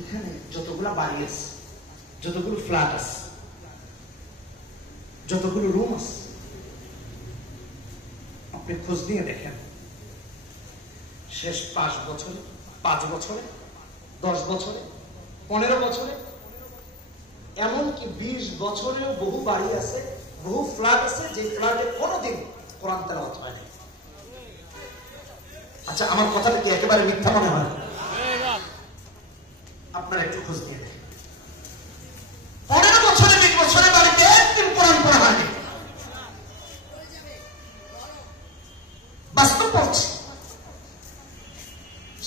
এখানে যতগুলা বাড়ি আছে, যতগুলো ফ্ল্যাট আছে, যতগুলো রুম আছে, আপনি খোঁজ নিয়ে দেখেন শেষ 5 বছরে, 5 বছরে, 10 বছরে, 15 বছরে, এমনকি 20 বছরেও বহু বাড়ি আছে, বহু ফ্ল্যাট আছে যে ফ্ল্যাটে কোনোদিন কোরআন তেলাওয়াত হয় নাই। আচ্ছা, আমার কথাটা কি একেবারে মিথ্যা মনে হয়? আপনারা একটু খোঁজ নিয়ে দেখেন 15 বছরে, 20 বছরে বাড়িতে একদিন কোরআন পড়া হয়নি। বাস্তব পড়ছে,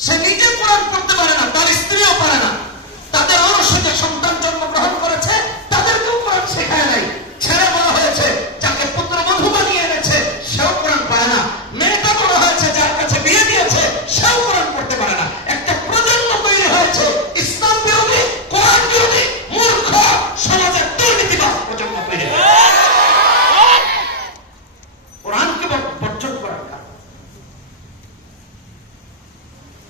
সে নিজে কোরআন পড়তে পারে না, তার স্ত্রীও পারে না, তাদের অবশ্যই যে সন্তান জন্মগ্রহণ করেছে তাদেরকেও কোরআন শেখায় নাই, ছেড়ে বড় হয়েছে, যাকে পুত্রবধূ বানিয়ে এনেছে সেও কোরআন পায় না, মেয়েটা বড় হয়েছে, যার কাছে বিয়ে দিয়েছে সেও কোরআন পড়তে পারে না। একটা প্রজন্ম তৈরি হয়েছে ইসলাম বিরোধী, কোরআন বিরোধী, মূর্খ, সমাজের দুর্নীতিবাদ প্রজন্ম তৈরি হয়েছে। কোরআনকে বর্জন করার কারণ,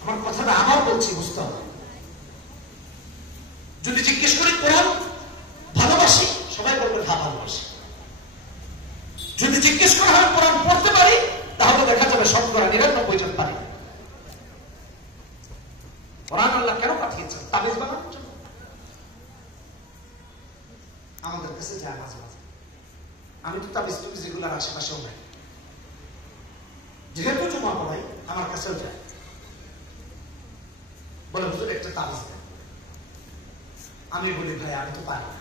আমার কথাটা আবার বলছি, বুঝতে হবে। যদি জিজ্ঞেস করি কোরআন ভালোবাসি, সবাই বলবে হ্যাঁ ভালোবাসি। যদি জিজ্ঞেস করা হয় কোরআন পড়তে পারি, তাহলে দেখা যাবে 99% জন পারি। কোরআন আল্লাহ কেন পাঠিয়েছেন? তাবিজ বানানোর জন্য। আমাদের কাছে যায় মাঝে মাঝে, আমি তো তাবিজ টুবিজ এগুলোর আশেপাশেও নাই, যেহেতু জমা পড়াই আমার কাছেও যায়, বলে হুজুর একটা তাবিজ দেন। আমি বলি ভাই আমি তো পারি না,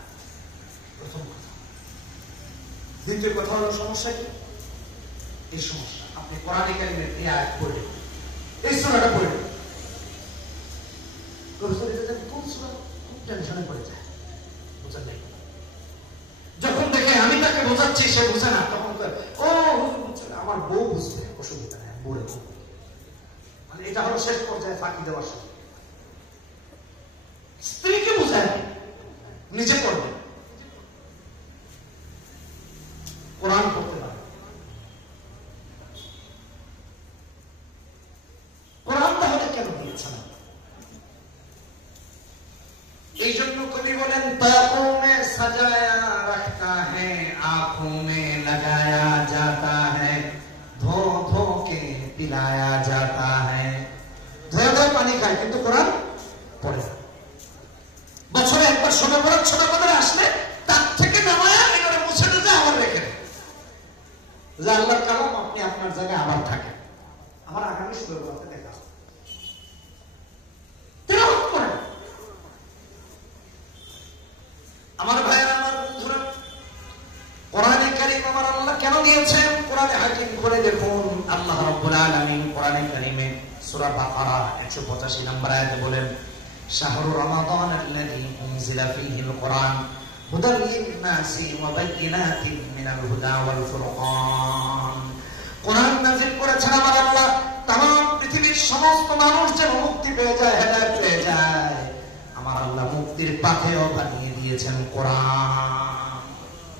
প্রথম কথা। দ্বিতীয় কথা হলো সমস্যা কি? এই সমস্যা আপনি কোরআনে কারিমের এই আয়াত পড়ে, এই সূরাটা পড়ে, কোন সূরা খুব টেনশনে পড়ে যায়, বুঝেন নাই। যখন দেখে আমি তাকে বোঝাচ্ছি সে বুঝে না, তখন ও হুজুর বুঝছে না, আমার বউ বুঝবে, অসুবিধা নেই, বলে মানে এটা হলো শেষ পর্যায়ে ফাঁকি দেওয়ার সময়। স্ত্রীকে বুঝায় নিজে পড়বে, কোরআন পড়তে পারে। কোরআন তাহলে কেন দিয়েছেন? এই জন্য কবি বলেন তাকোं में सजाया रखता है, आंखों में लगाया जाता है, धो धो के पिलाया जाता है। ধোয়া ধোয়া পানি খায় কিন্তু কোরআন পড়ে না। বছরে একবার সোনা বদলে আসলে তার থেকে নামায়া এবারে মুছে দিতে আবার রেখে দেয়, যে আল্লাহর কালাম আপনি আপনার জায়গায় আবার থাকেন, আমার আগামী সুযোগ বলতে দেখা তেলাওয়াত করেন। আমার ভাইয়েরা, আমার বন্ধুরা, কোরআনে কারীম আমার আল্লাহ কেন দিয়েছেন? কোরআনে হাকিম করে দেখুন, আল্লাহ রাব্বুল আলামিন কোরআনে কারীমে সূরা বাকারা 185 নম্বর আয়াতে বলেন শাহরু রমাদান আল্লাযী উনজিলা ফীহিল কুরআন হুদাল লিন-নাসি ওয়া বাইয়িনাতিন মিনাল হুদা ওয়াল ফুরকান। কোরআন নাযিল করেছেন আমার আল্লাহ तमाम পৃথিবীর সমস্ত মানুষ যেন মুক্তি পেয়ে যায়, হেদায়েত পেয়ে যায়। আমার আল্লাহ মুক্তির পাথেও বানিয়ে দিয়েছেন কোরআন।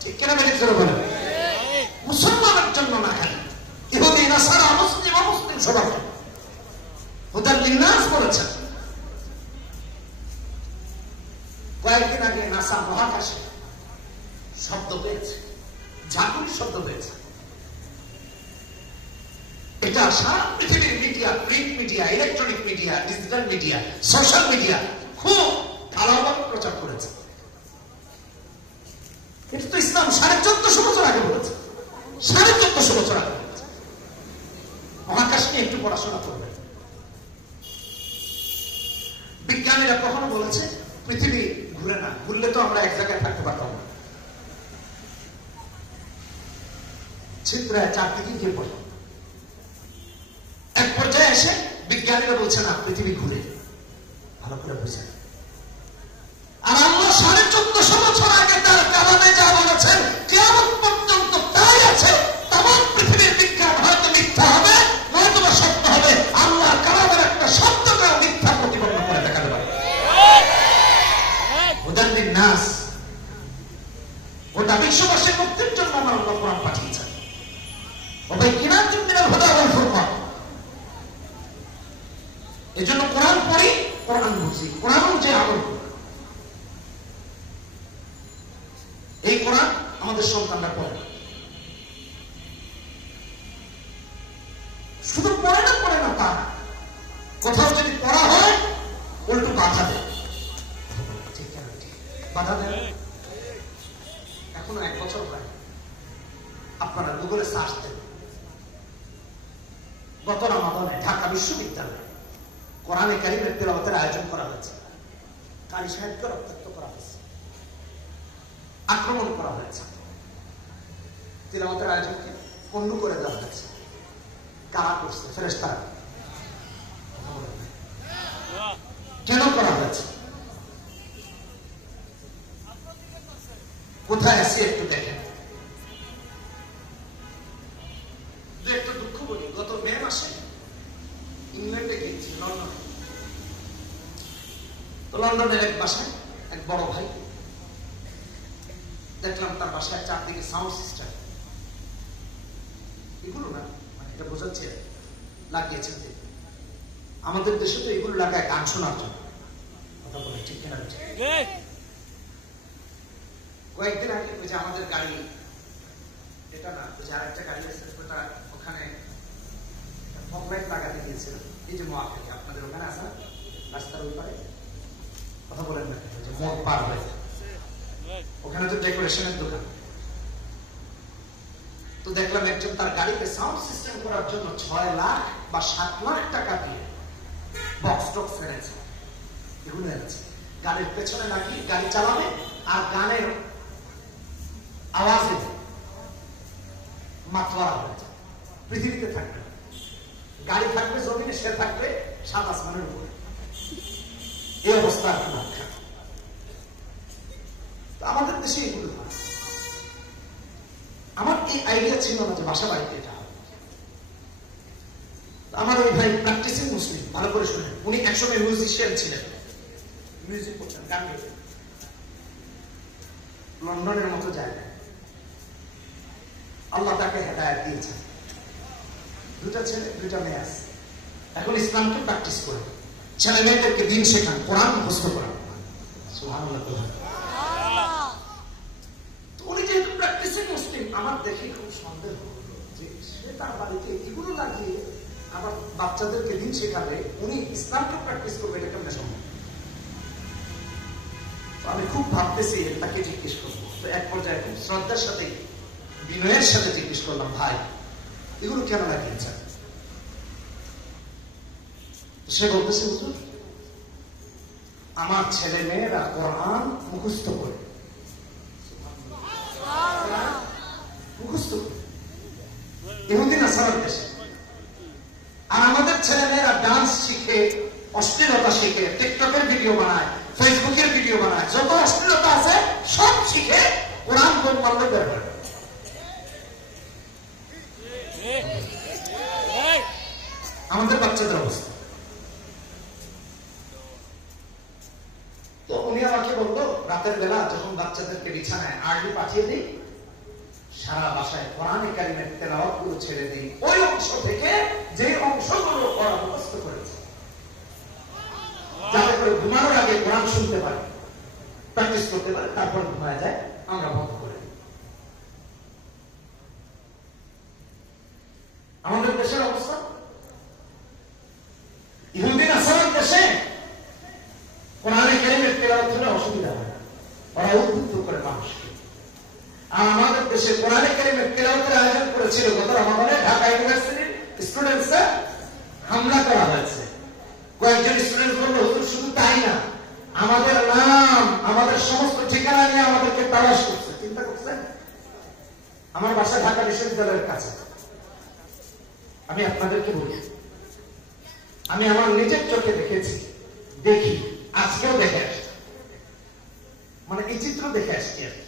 ঠিক কিনা বেঠিক করে বলেন? মুসলমানের জন্য না, খালি ইহুদি নাসারা মুসলিম অমুসলিম সবার জন্য হুদাল লিন-নাস বলেছেন। কয়েকদিন আগে নাসা মহাকাশে শব্দ পেয়েছে, ঝাঁকুনি শব্দ পেয়েছে। এটা সারা পৃথিবীর media, print media, electronic media, digital media, social media খুব ধারাবাহিক প্রচার করেছে। এটা তো ইসলাম 1450 বছর আগে বলেছে, 1450 বছর আগে বলেছে। মহাকাশ নিয়ে একটু পড়াশোনা করবেন। বিজ্ঞানীরা কখনো বলেছে পৃথিবী ঘুরে না, ঘুরলে তো আমরা এক জায়গায় থাকতে পারতাম না, ছিদ্রায় চারদিকে গিয়ে পড়ে। এক পর্যায়ে এসে বিজ্ঞানীরা বলছে না, পৃথিবী ঘুরে। ভালো করে বুঝে, আর আল্লাহ 1450 বছর আগে তার কালামে যা বলেছেন কিয়ামত পর্যন্ত তাই আছে। तमाम পৃথিবীর বিজ্ঞান হয়তো মিথ্যা হবে, নয়তো সত্য হবে, আল্লাহর কালামের একটা শব্দকে মিথ্যা প্রতিপন্ন করে দেখাতে পারে। হুদাল লিন-নাস, গোটা বিশ্ববাসীর মুক্তির জন্য আমার আল্লাহ কোরআন পাঠিয়েছেন। ওয়া বাইয়িনাতিন মিনাল হুদা ওয়াল ফুরকান। এজন্য কোরআন পড়ি, কোরআন বুঝি, কোরআন অনুযায়ী আমল করি। এই কোরআন আমাদের সন্তানরা পড়ে, শুধু পড়ে না তা, কোথাও যদি পড়া হয় উল্টো বাধা দেয়, বাধা দেয়। এখনো 1 বছর হয়, আপনারা গুগলে সার্চ দেন, গত রমাদানে ঢাকা বিশ্ববিদ্যালয়ে কোরআনে কারীমের তেলাওয়াতের আয়োজন করা হয়েছে। কারি সাহেবকে রক্তাক্ত করা হয়েছে, আক্রমণ করা হয়েছে, তেলাওয়াতের আয়োজনকে পণ্য করে দেওয়া হয়েছে। কারা করছে? ফেরেশতারা। কেন করা হয়েছে? কোথায় আছে একটু দেখেন। একটা দুঃখ বলি, গত মে মাসে ইংল্যান্ডে গিয়েছি, লন্ডনে। তো লন্ডনের এক বাসায় এক বড় ভাই দেখলাম, তার বাসায় চারদিকে সাউন্ড সিস্টেম, এগুলো না মানে এটা বোঝাচ্ছে লাগিয়েছেন। আমাদের দেশে তো এগুলো লাগায় গান শোনার জন্য, কথা বলে ঠিক কিনা? কয়েকদিন আগে ওই যে আমাদের গাড়ি, এটা না ওই যে আরেকটা গাড়ি আছে, ওটা ওখানে ফগলাইট লাগাতে গিয়েছিল। এই যে মহাখালী আপনাদের ওখানে আছে না, রাস্তার ওই পারে, কথা বলেন না, যে মোড় পার হয়ে ওখানে তো ডেকোরেশনের দোকান। তো দেখলাম একজন তার গাড়িতে সাউন্ড সিস্টেম করার জন্য 6 লাখ বা 7 লাখ টাকা দিয়ে বক্স টক্স ফেলেছে। এগুলো এনেছে গাড়ির পেছনে লাগিয়ে গাড়ি চালাবে, আর গানের আওয়াজে মাতোয়ারা হয়ে যায়। পৃথিবীতে থাকবে, গাড়ি থাকবে জমিনে, সে থাকবে সাত আসমানের উপরে। এই অবস্থা আর কি। আমাদের দেশে এগুলো হয়। আমার এই আইডিয়া ছিল না যে বাসা বাড়িতে এটা হবে। আমার ওই ভাই প্র্যাকটিসিং মুসলিম, ভালো করে শুনেন, উনি একসময় মিউজিশিয়ান ছিলেন, মিউজিক করতেন, গান গাইতেন লন্ডনের মতো জায়গায়। আল্লাহ তাকে হেদায়েত দিয়েছেন, 2টা ছেলে 2টা মেয়ে আছে। এখন ইসলামকে প্র্যাকটিস করে ছেলে মেয়েদেরকে দিন শেখান, কোরআন মুখস্থ করান। সুবহানাল্লাহ। উনি যেহেতু প্র্যাকটিসিং মুসলিম, আমার দেখে খুব সন্দেহ যে সে তার বাড়িতে এগুলো লাগিয়ে আবার বাচ্চাদেরকে দিন শেখাবে, উনি ইসলামকে প্র্যাকটিস করবে, এটা কেমন সম্ভব? আমি খুব ভাবতেছি তাকে জিজ্ঞেস করবো। তো এক পর্যায়ে খুব শ্রদ্ধার সাথে বিনয়ের সাথে জিজ্ঞেস করলাম, ভাই এগুলো কেন লাগিয়েছেন? সে বলতেছে, হুজুর আমার ছেলে মেয়েরা কোরআন মুখস্থ করে, মুখস্থ করে ইহুদি নাসারার দেশে, আর আমাদের ছেলে মেয়েরা ডান্স শিখে, অশ্লীলতা শিখে, টিকটকের ভিডিও বানায়, ফেসবুকের ভিডিও বানায়, যত অশ্লীলতা আছে সব শিখে কোরআন বোন মারলে বের হয়। আমাদের বাচ্চাদের অবস্থা। তো উনি আমাকে বললো, রাতের বেলা যখন বাচ্চাদেরকে বিছানায় আর্লি পাঠিয়ে দিই, সারা বাসায় কোরআনে কারিমের তেলাওয়াত গুলো ছেড়ে দিই, ওই অংশ থেকে যে অংশগুলো ওরা মুখস্থ করেছে, যাতে করে ঘুমানোর আগে কোরআন শুনতে পারে, প্র্যাকটিস করতে পারে, তারপর ঘুমায় যায়, আমরা বন্ধ করে দিই। আমাদের দেশের অবস্থা, ইহুদি নাসারার দেশে কোরআনে কারিমের তেলাওয়াত হলে অসুবিধা হয় না, ওরা উদ্বুদ্ধ করে মানুষকে। আর আমাদের দেশে কোরআনে কারিমের তেলাওয়াতের আয়োজন করেছিল গত রমাদানে, ঢাকা ইউনিভার্সিটির স্টুডেন্টসরা হামলা করা হয়েছে। কয়েকজন স্টুডেন্ট বলল, হুজুর শুধু তাই না, আমাদের নাম, আমাদের সমস্ত ঠিকানা নিয়ে আমাদেরকে তালাশ করছে। চিন্তা করছেন? আমার বাসা ঢাকা বিশ্ববিদ্যালয়ের কাছে। আমি আপনাদেরকে বলি, আমি আমার নিজের চোখে দেখেছি, দেখি, আজকেও দেখে আসছি, মানে এই চিত্র দেখে আসছি আর কি,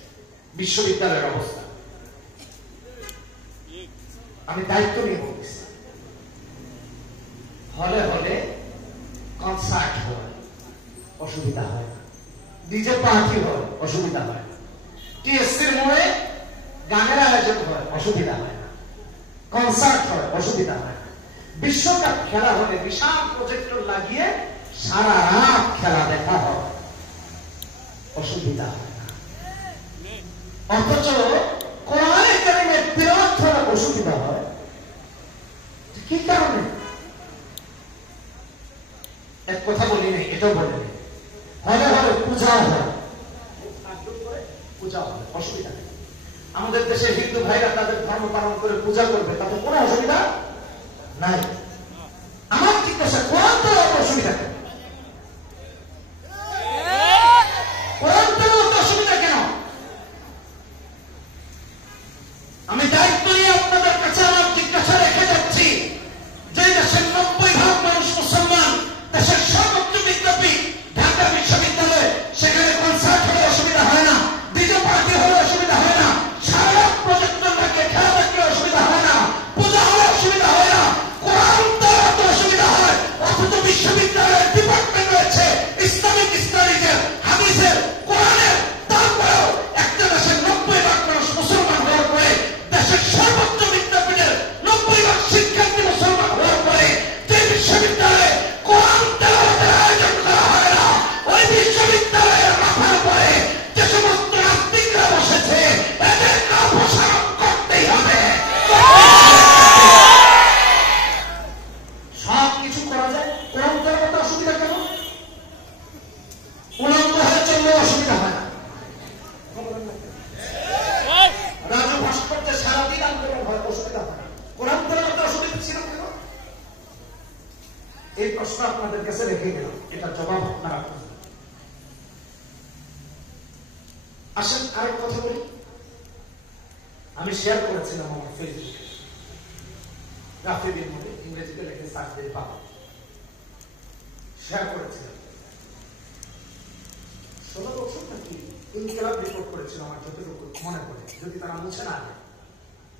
বিশ্ববিদ্যালয়ের অবস্থা। আমি দায়িত্ব নিয়ে বলছি, হলে হলে কনসার্ট হয়, অসুবিধা হয় না, ডিজে পার্টি হয়, অসুবিধা হয় না, টিএসসির মোড়ে গানের আয়োজন হয়, অসুবিধা হয় না, কনসার্ট হয়, অসুবিধা হয় না। বিশ্বকাপ খেলা হলে বিশাল প্রজেক্টর লাগিয়ে সারা রাত অসুবিধা হয় না। অথচ কোরআনে কারিমে তিলাওয়াত করা অসুবিধা হয়। কি কারণে? এক কথা বলি নাই, এটাও বলে নেই। হলে হলে পূজা হয়, পূজা হয়, অসুবিধা নেই। আমাদের দেশে হিন্দু ভাইরা তাদের ধর্ম পালন করে পূজা করবে, তাতে কোনো অসুবিধা নাই। আমার জিজ্ঞাসা, কোরআন তেলাওয়াত অসুবিধা কেন? কোরআন তেলাওয়াত অসুবিধা কেন? আমি দায়িত্ব নিয়ে আপনাদের কাছে আমার জিজ্ঞাসা রেখে যাচ্ছি, যে দেশের 90% মানুষ মুসলমান, দেশের সর্বোচ্চ বিদ্যাপীঠ ঢাকা বিশ্ববিদ্যালয়, সেখানে কনসার্ট হলে অসুবিধা হয় না, ডিজে পার্টি হলে অসুবিধা হয় না, সারা প্রজেক্টর থাকে খেলা দেখলে অসুবিধা হয় না, পূজা হলে অসুবিধা হয় না, কোরআন তেলাওয়াতে অসুবিধা হয়। অথচ বিশ্ববিদ্যালয়ের ডিপার্টমেন্ট রয়েছে ইসলামিক স্টাডিজের, হাদিসের, কোরআনের, তারপরেও একটা দেশের 90% মানুষ মুসলমান হওয়ার পরে, দেশের সর্বোচ্চ বিদ্যাপীঠের 90% শিক্ষার্থী মুসলমান হওয়ার পরে, যে বিশ্ববিদ্যালয়ে কোরআন তেলাওয়াতের আয়োজন করা হয় না, ওই বিশ্ববিদ্যালয়ের মাথার উপরে যে সমস্ত নাস্তিকরা বসেছে, এদের অপসারণ করতেই হবে। সব কিছু করা যায়, কোরআন তেলাওয়াতে অসুবিধা কেন? উলঙ্গ হয়ে চললে অসুবিধা হয় না। রাজু ভাস্কর্যে সারাদিন আন্দোলন হয়, অসুবিধা হয় না। কোরআন তেলাওয়াতে অসুবিধা ছিল কেন? এই প্রশ্ন আপনাদের কাছে রেখে গেলাম, এটা জবাব আপনারা করবেন। আসেন আরেক কথা বলি। আমি শেয়ার করেছিলাম আমার ফেসবুকে, রাফি বিন মুড়ি, ইংরেজিতে লেখে সার্চ দিয়ে পাবো, শেয়ার করেছিলাম। 16 বছর নাকি ইনকিলাব রিপোর্ট করেছিল, আমার যতটুকু মনে পড়ে, যদি তারা মুছে না দেয়,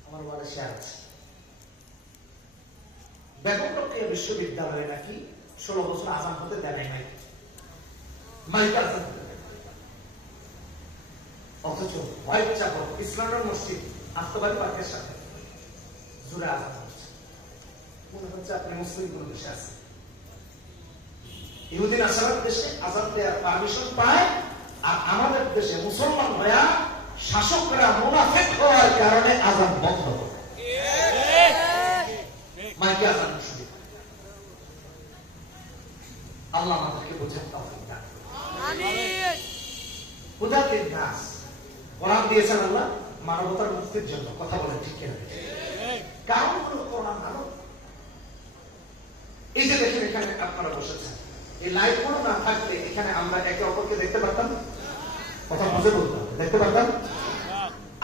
আমার বলে শেয়ার আছে। বেগম রোকেয়া বিশ্ববিদ্যালয়ে নাকি 16 বছর আজান হতে দেয় নাই, মাইক আজান হতে দেয়। অথচ হোয়াইট চ্যাপেল ইসলামের মসজিদ আত্মবাদী পার্কের সাথে জুড়ে আজান হচ্ছে। মনে হচ্ছে আপনি মুসলিম কোন দেশে আছেন। ইহুদি নাসারার দেশে আজান দেওয়ার পারমিশন পায়, আর আমাদের দেশে মুসলমান হইয়া শাসকরা মুনাফিক হওয়ার কারণে আজান বন্ধ করে। মাইকে আজান শুরু। আল্লাহ আমাদেরকে বোঝার তৌফিক দান করুন। আমিন। হুদাতিন নাস, কোরআন দিয়েছেন আল্লাহ মানবতার মুক্তির জন্য। কথা বলেন ঠিক কিনা? কারণ হলো কোরআন আলো। এই যে দেখেন এখানে আপনারা বসেছেন, এই লাইট গুলো না থাকলে এখানে আমরা একে অপরকে দেখতে পারতাম? কথা বুঝে বলতাম, দেখতে পারতাম?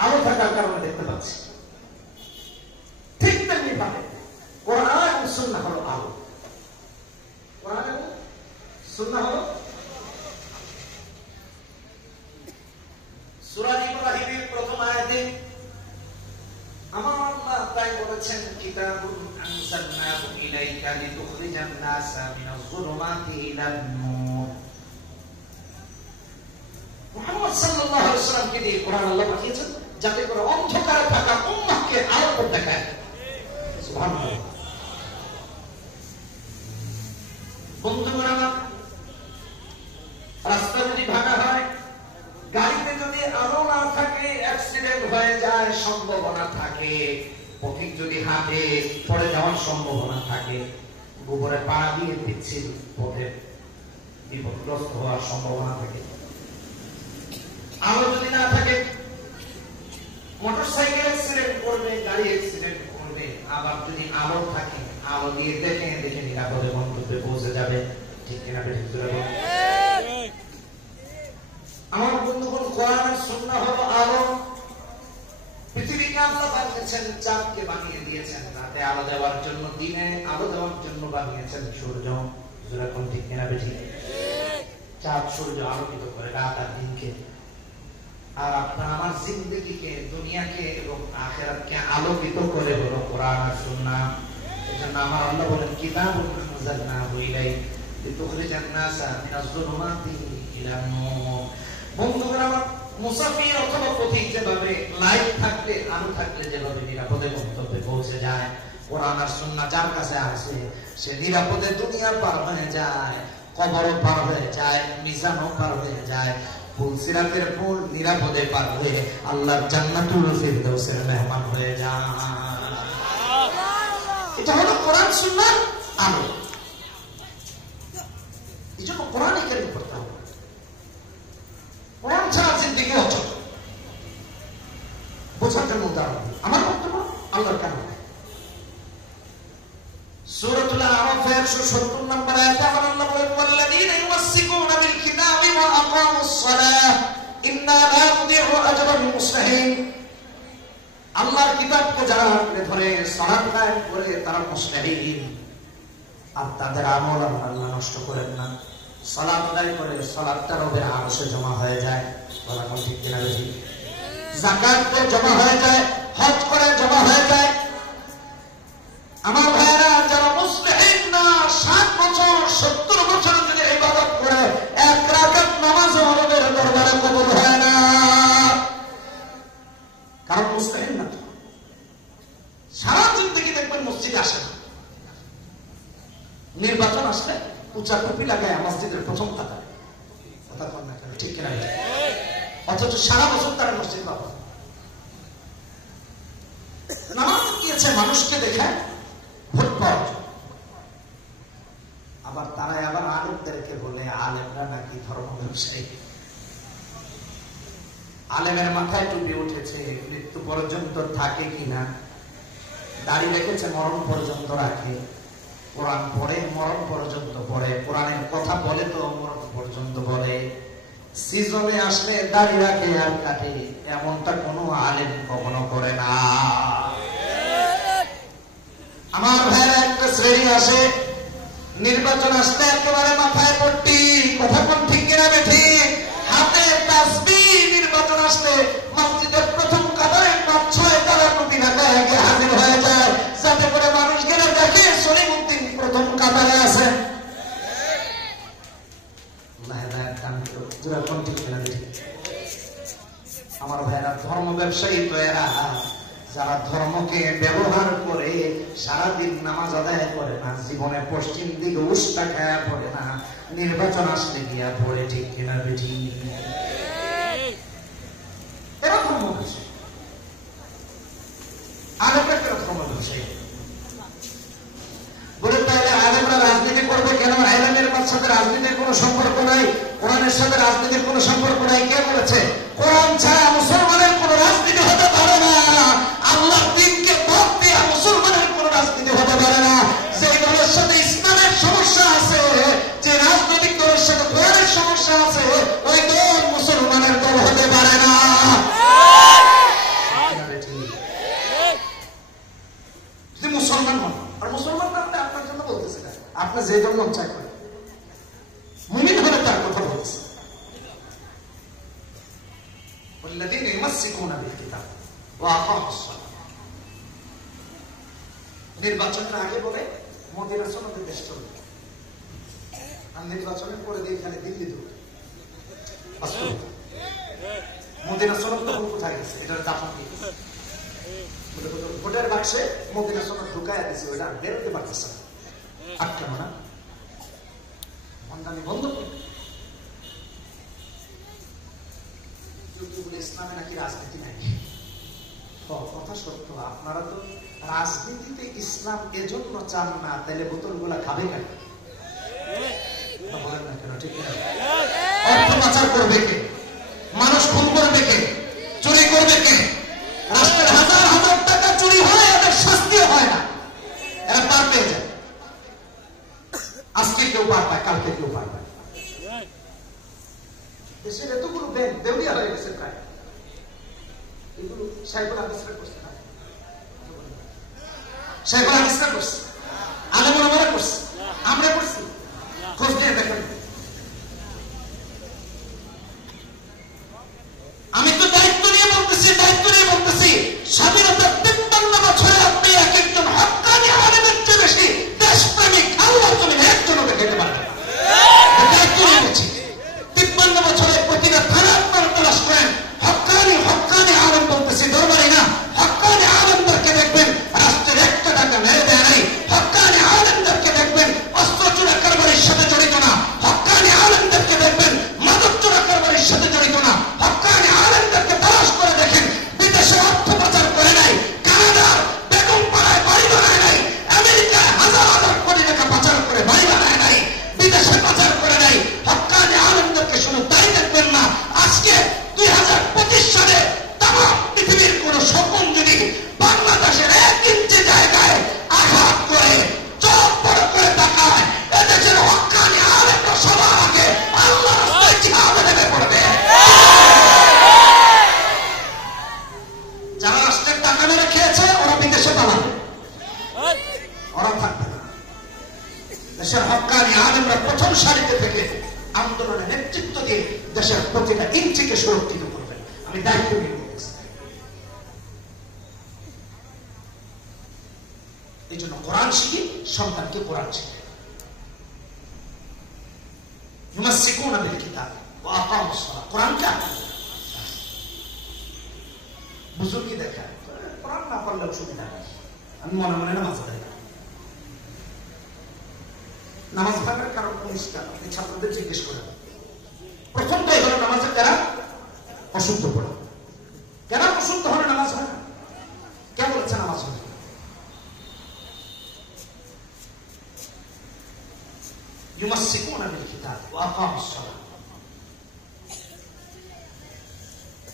আলো থাকার কারণে দেখতে পাচ্ছি। ঠিক তেমনি ভাবে কোরআন এবং সুন্নাহ হলো আলো। কোরআন এবং সুন্নাহ হলো। সূরা ইব্রাহিমের প্রথম আয়াতে আমার আল্লাহ তাই বলেছেন, কিতাবুন আনজালনাহু ইলাইকা লিতুখরিজান নাসা মিনাজ যুলুমাতি ইলান নূর। মুহাম্মদ সাল্লাল্লাহু আলাইহি ওয়াসাল্লামকে দিয়ে কোরআন আল্লাহ পাঠিয়েছেন যাতে করে অন্ধকারে থাকা উম্মাহকে আলো করে দেখায়। সুবহানাল্লাহ। বন্ধুগণ আমার, রাস্তা যদি ভাঙা হয়, গাড়িতে যদি আলো না থাকে, অ্যাক্সিডেন্ট হয়ে যায় সম্ভাবনা থাকে, পথিক যদি হাঁটে পড়ে যাওয়ার সম্ভাবনা থাকে, গোবরে পা দিয়ে পিচ্ছিল পথে বিপদগ্রস্ত হওয়ার সম্ভাবনা থাকে। আলো যদি না থাকে, মোটরসাইকেল অ্যাক্সিডেন্ট করবে, গাড়ি অ্যাক্সিডেন্ট করবে। আবার যদি আলো থাকে, আলো দিয়ে দেখে দেখে নিরাপদে গন্তব্যে পৌঁছে যাবে। ঠিক কিনা? ঠিক করে আমার বন্ধুগণ, কোরআন আর সুন্নাহ হলো আলো। পৃথিবীকে আল্লাহ বানিয়েছেন, চাঁদকে বানিয়ে দিয়েছেন রাতে আলো দেওয়ার জন্য, দিনে আলো দেওয়ার জন্য বানিয়েছেন সূর্য। যেরকম ঠিক কিনা? ঠিক। চাঁদ সূর্য আলোকিত করে রাত আর দিনকে। আর আপনার আমার জিন্দেগিকে, দুনিয়াকে এবং আখিরাতকে আলোকিত করে হলো কোরআন আর সুন্নাহ। এজন্য আমার আল্লাহ বলেন, কিতাবুন আনজালনাহু ইলাইকা লিতুখরিজান নাসা মিনাজ যুলুমাতি ইলান নূর। বন্ধুগণ আমার, মুসাফির অথবা পথিক যেভাবে লাইট থাকলে, আলো থাকলে যেভাবে নিরাপদে গন্তব্যে পৌঁছে যায়, কোরআন আর সুন্নাহ যার কাছে আসে সে নিরাপদে দুনিয়া পার হয়ে যায়, কবরও পার হয়ে যায়, মিজানও পার হয়ে যায়। পুলসিরাতের পুল নিরাপদে পার হয়ে আল্লাহর জান্নাতুল ফিরদাউসের মেহমান হয়ে যান। এটা হলো কোরআন সুন্নাহর আমল। এই জন্য কোরআনে কারিম পড়তে হবে। কোরআন ছাড়া জিন্দেগি হচ্ছে বোঝার জন্য উদাহরণ আমার বক্তব্য আল্লাহর কালাম। সূরাতুল আরাফের ৭৭ নম্বর আয়াতে আমার আল্লাহ বলেন, ওয়াল্লাযীনা ইউমাসসিকুনা বিল কিতাবি ওয়া আকামুস সালাহ ইন্না লা নুযিউ আজরাল মুসলিহিন। আল্লাহর কিতাবকে যারা ধরে সালাত কায়েম করে তারা মুসলিহিন, আর তাদের আমল আল্লাহ নষ্ট করেন না। সালাত আদায় করে সালাতটা রবের আরশে জমা হয়ে যায়, বলা ঠিক কিনা বেশি। যাকাত করে জমা হয়ে যায়, হজ করে জমা হয়ে যায়। আমার ভাইরা যারা মুসলিম না 60 বছর 70 বছর যদি ইবাদত করে এক রাকাত নামাজও রবের দরবারে কবুল হয় না, কারণ মুসলিম না। সারা জিন্দেগি দেখবেন মসজিদে আসে না, নির্বাচন আসলে উঁচা টুপি লাগায় মসজিদের প্রথম কাতারে, কথা বল না কেন, ঠিক কিনা? অথচ সারা বছর তারা মসজিদ পাবে। নামাজ দিয়েছে মানুষকে দেখে ভোট পাওয়ার জন্য। আবার তারা আবার আলেমদেরকে বলে আলেমরা নাকি ধর্ম ব্যবসায়ী। আলেমের মাথায় টুপি উঠেছে, মৃত্যু পর্যন্ত থাকে কিনা, দাড়ি রেখেছে মরণ পর্যন্ত রাখে, কোরআন পড়ে মরণ পর্যন্ত পড়ে, কোরআনের কথা বলে তো মরণ পর্যন্ত বলে, সিজনে আসলে দাড়ি রাখে আর কাটে, এমনটা কোনো আলেম কখনো করে না। আমার ভাইরা একটা শ্রেণী আসে নির্বাচন আসলে একেবারে মাথায় পট্টি, কথা কোন ঠিক কিনা বেঠিক, হাতে তাসবিহ, নির্বাচন আসলে মসজিদের প্রথম কাতারে ৫-৬ তারা টুপি ঢাকায় আগে হাজির হয়ে যায়, যাতে করে মানুষ গেলে দেখে সলিমুদ্দিন প্রথম কাতারে আছে। আমার ভাইরা ধর্ম ব্যবসায়ী তো এরা, যারা ধর্মকে ব্যবহার করে সারাদিন নামাজ আদায় করে না, জীবনে পশ্চিম দিকে উষ্টা খায়া পড়ে না, নির্বাচন আসলে গিয়া পড়ে, ঠিক কিনা বেঠি? এরা ধর্ম ব্যবসায়ী। আলেমরা কেন ধর্ম ব্যবসায়ী? বলে তাহলে আলেমরা রাজনীতি করবে কেন? আলেমের সাথে রাজনীতির কোন সম্পর্ক নাই, কোরআনের সাথে রাজনীতির কোন সম্পর্ক নাই। কে বলেছে? কোরআন ছাড়া মুসলমানের কোন রাজনীতি হতে পারে না। আল্লাহর দ্বীনকে ভোট দেয়া মুসলমানের কোন রাজনীতি হতে পারে না। যে দলের সাথে ইসলামের সমস্যা আছে, যে রাজনৈতিক দলের সাথে কোরআনের সমস্যা আছে, ওই দল মুসলমানের দল হতে পারে না। যদি মুসলমান হন, আর মুসলমান নামটা আপনার জন্য বলতেছে না, আপনার যে দল মন চাই করে, মুমিন হলে তার কথা বলছে। والذين يمسكون بالكتاب واقاموا الصلاه। নির্বাচনের আগে বলে মদিনা সনদের দেশ চলবে, আর নির্বাচনের পরে দিয়ে এখানে দিল্লি দৌড়। মদিনা সনদ তখন কোথায় গেছে? এটার দাপন কি ভোটের বাক্সে মদিনা সনদ ঢুকাইয়া দিছে, ওইটা বেরোতে পারতেছে না, আটকানো না, আমদানি বন্ধ করে। ইসলামে নাকি রাজনীতি নাই, কথা সত্য। আপনারা তো রাজনীতিতে ইসলাম এজন্য চান না, তাহলে বোতল গুলা খাবে কেন? বলেন না কেন, ঠিক না? অর্থ পাচার করবে কে? মানুষ খুন করবে কে? চুরি করবে কে? রাষ্ট্রের হাজার হাজার টাকা চুরি হয়, এদের শাস্তিও হয় না, এরা পার পেয়ে যায়। আজকে কেউ পার পায়, কালকে কেউ পার পায়। দেশের এতগুলো ব্যাংক দেউলিয়া হয়ে গেছে প্রায়, এগুলো সাইফুল আবিষ্কার করছে না, সাইফুল আবিষ্কার করছে, আলেমরা মনে করছে, আমরা করছি, খোঁজ নিয়ে দেখেন। আমি তো দায়িত্ব নিয়ে বলতেছি, স্বাধীনতার 53 বছরে আপনি এক একজন হক্কানি আলেমের চেয়ে বেশি দেশপ্রেমিক আল্লাহর জন্য একজনও দেখাতে পারবেন না। দায়িত্ব নিয়ে বলছি, 53 বছরে প্রতিটা থানা আপনারা তালাশ করেন, হক্কানি আলেম বলতেছি, দরবারি না, হক্কানি আলেমদেরকে দেখবেন রাষ্ট্রের 1 টাকা মেরে দেয় নাই, হক্কানি আলেমদেরকে দেখবেন অস্ত্র চোরা কারবারির সাথে জড়িত না, আন্দোলনে নেতৃত্ব দিয়ে দেশের প্রতিটা ইঞ্চিকে সুরক্ষিত করবেন। আমি দায়িত্ব নিয়ে বলতেছি। এই জন্য কোরআন শিখি, সন্তানকে কোরআন শিখে। ইউমাসসিকুনা বিল কিতাব ওয়া আকামুস সালাত, কোরআনকে বুজুর্গি দেখা, কোরআন না পড়লে অসুবিধা নেই, আমি মনে মনে নামাজ পড়ি। নামাজ পড়ার কারণ পরিষ্কার, আপনি ছাত্রদের জিজ্ঞেস করেন। প্রথমটাই হলো নামাজের দ্বারা অশুদ্ধ পড়া। কেন অশুদ্ধ হলে নামাজ হয় না? কে বলেছে নামাজ হয়? ইউমাসসিকুনা বিল কিতাব ওয়া আকামুস সালাত।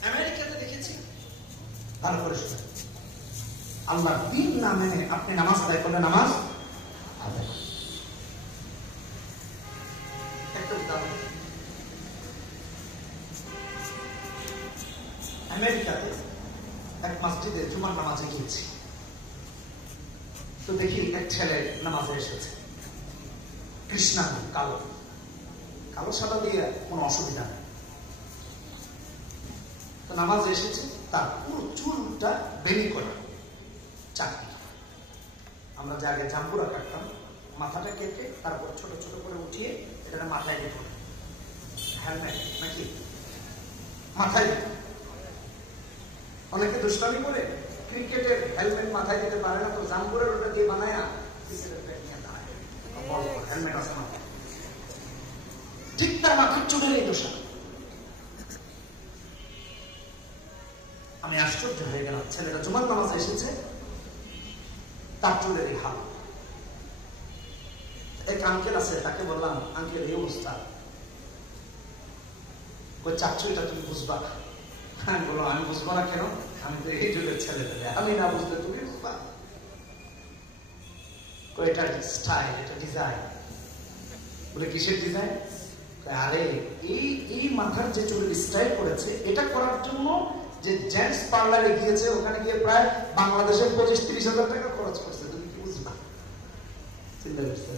আমেরিকাতে দেখেছি, ভালো করে শুনেন, আল্লাহর দ্বীন না মেনে আপনি নামাজ আদায় করলে নামাজ আদায়। একটা উদাহরণ, আমেরিকাতে এক মসজিদে জুমার নামাজে গিয়েছি, তো দেখি এক ছেলে নামাজে এসেছে, কৃষ্ণা কালো, কালো সাদা দিয়ে কোনো অসুবিধা নেই। তো নামাজে এসেছে, তার পুরো চুলটা বেনি করা, চাকরি। আমরা যে আগে জাম্বুরা কাটতাম, মাথাটা কেটে তারপর ছোট ছোট করে উঠিয়ে এটা মাথায় দিত, হেলমেট নাকি মাথায় দিত। অনেকে দুষ্টামি করে ক্রিকেটের হেলমেট মাথায় দিতে পারে না, তো জাম্বুরের ওটা দিয়ে বানায় হেলমেট আছে মাথায়, ঠিক তার মাথার চুলের এই দোষা। আমি আশ্চর্য হয়ে গেলাম, ছেলেটা জুমার নামাজে এসেছে, তার চুলের এই হাল। এক আঙ্কেল আছে, তাকে বললাম, আঙ্কেল এই অবস্থা, কই চাচ্ছু এটা তুমি বুঝবা? আমি বললাম, আমি বুঝবো না কেন? আমি তো এই যুগের ছেলে, আমি না বুঝলে তুমি বুঝবা? এটা স্টাইল, এটা ডিজাইন। বলে কিসের ডিজাইন? আরে এই মাথার যে চুলের স্টাইল করেছে, এটা করার জন্য যে জেন্টস পার্লারে গিয়েছে, ওখানে গিয়ে প্রায় বাংলাদেশের 25-30 হাজার টাকা খরচ করছে। তুমি কি বুঝবা? চিন্তা করছে।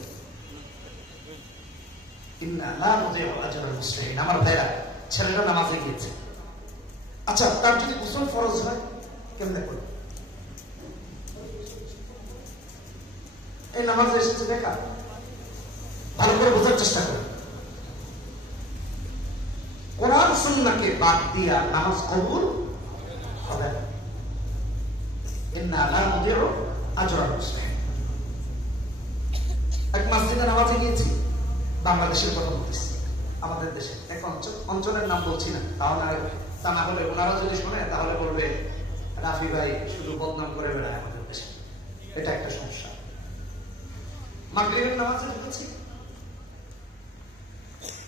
আমার ভাইরা, ছেলেটা নামাজে গিয়েছে, আচ্ছা তার যদি গোসল ফরজ হয় কেমনে করবে? এই নামাজে এসেছে দেখা, ভালো করে বোঝার চেষ্টা করে। কোরআন সুন্নাহকে বাদ দিয়া নামাজ কবুল হবে না। ইন্না লা নুদিউ আজরাল মুসলিমিন। এক মসজিদে নামাজে গিয়েছি, বাংলাদেশের কথা বলতেছি, আমাদের দেশে এক অঞ্চলের নাম বলছি না, তা না হলে ওনারা যদি শোনে তাহলে বলবে রাফি ভাই শুধু বদনাম করে বেড়ায় আমাদের দেশে। এটা একটা সমস্যা। মাগরিবের নামাজে ঢুকেছি,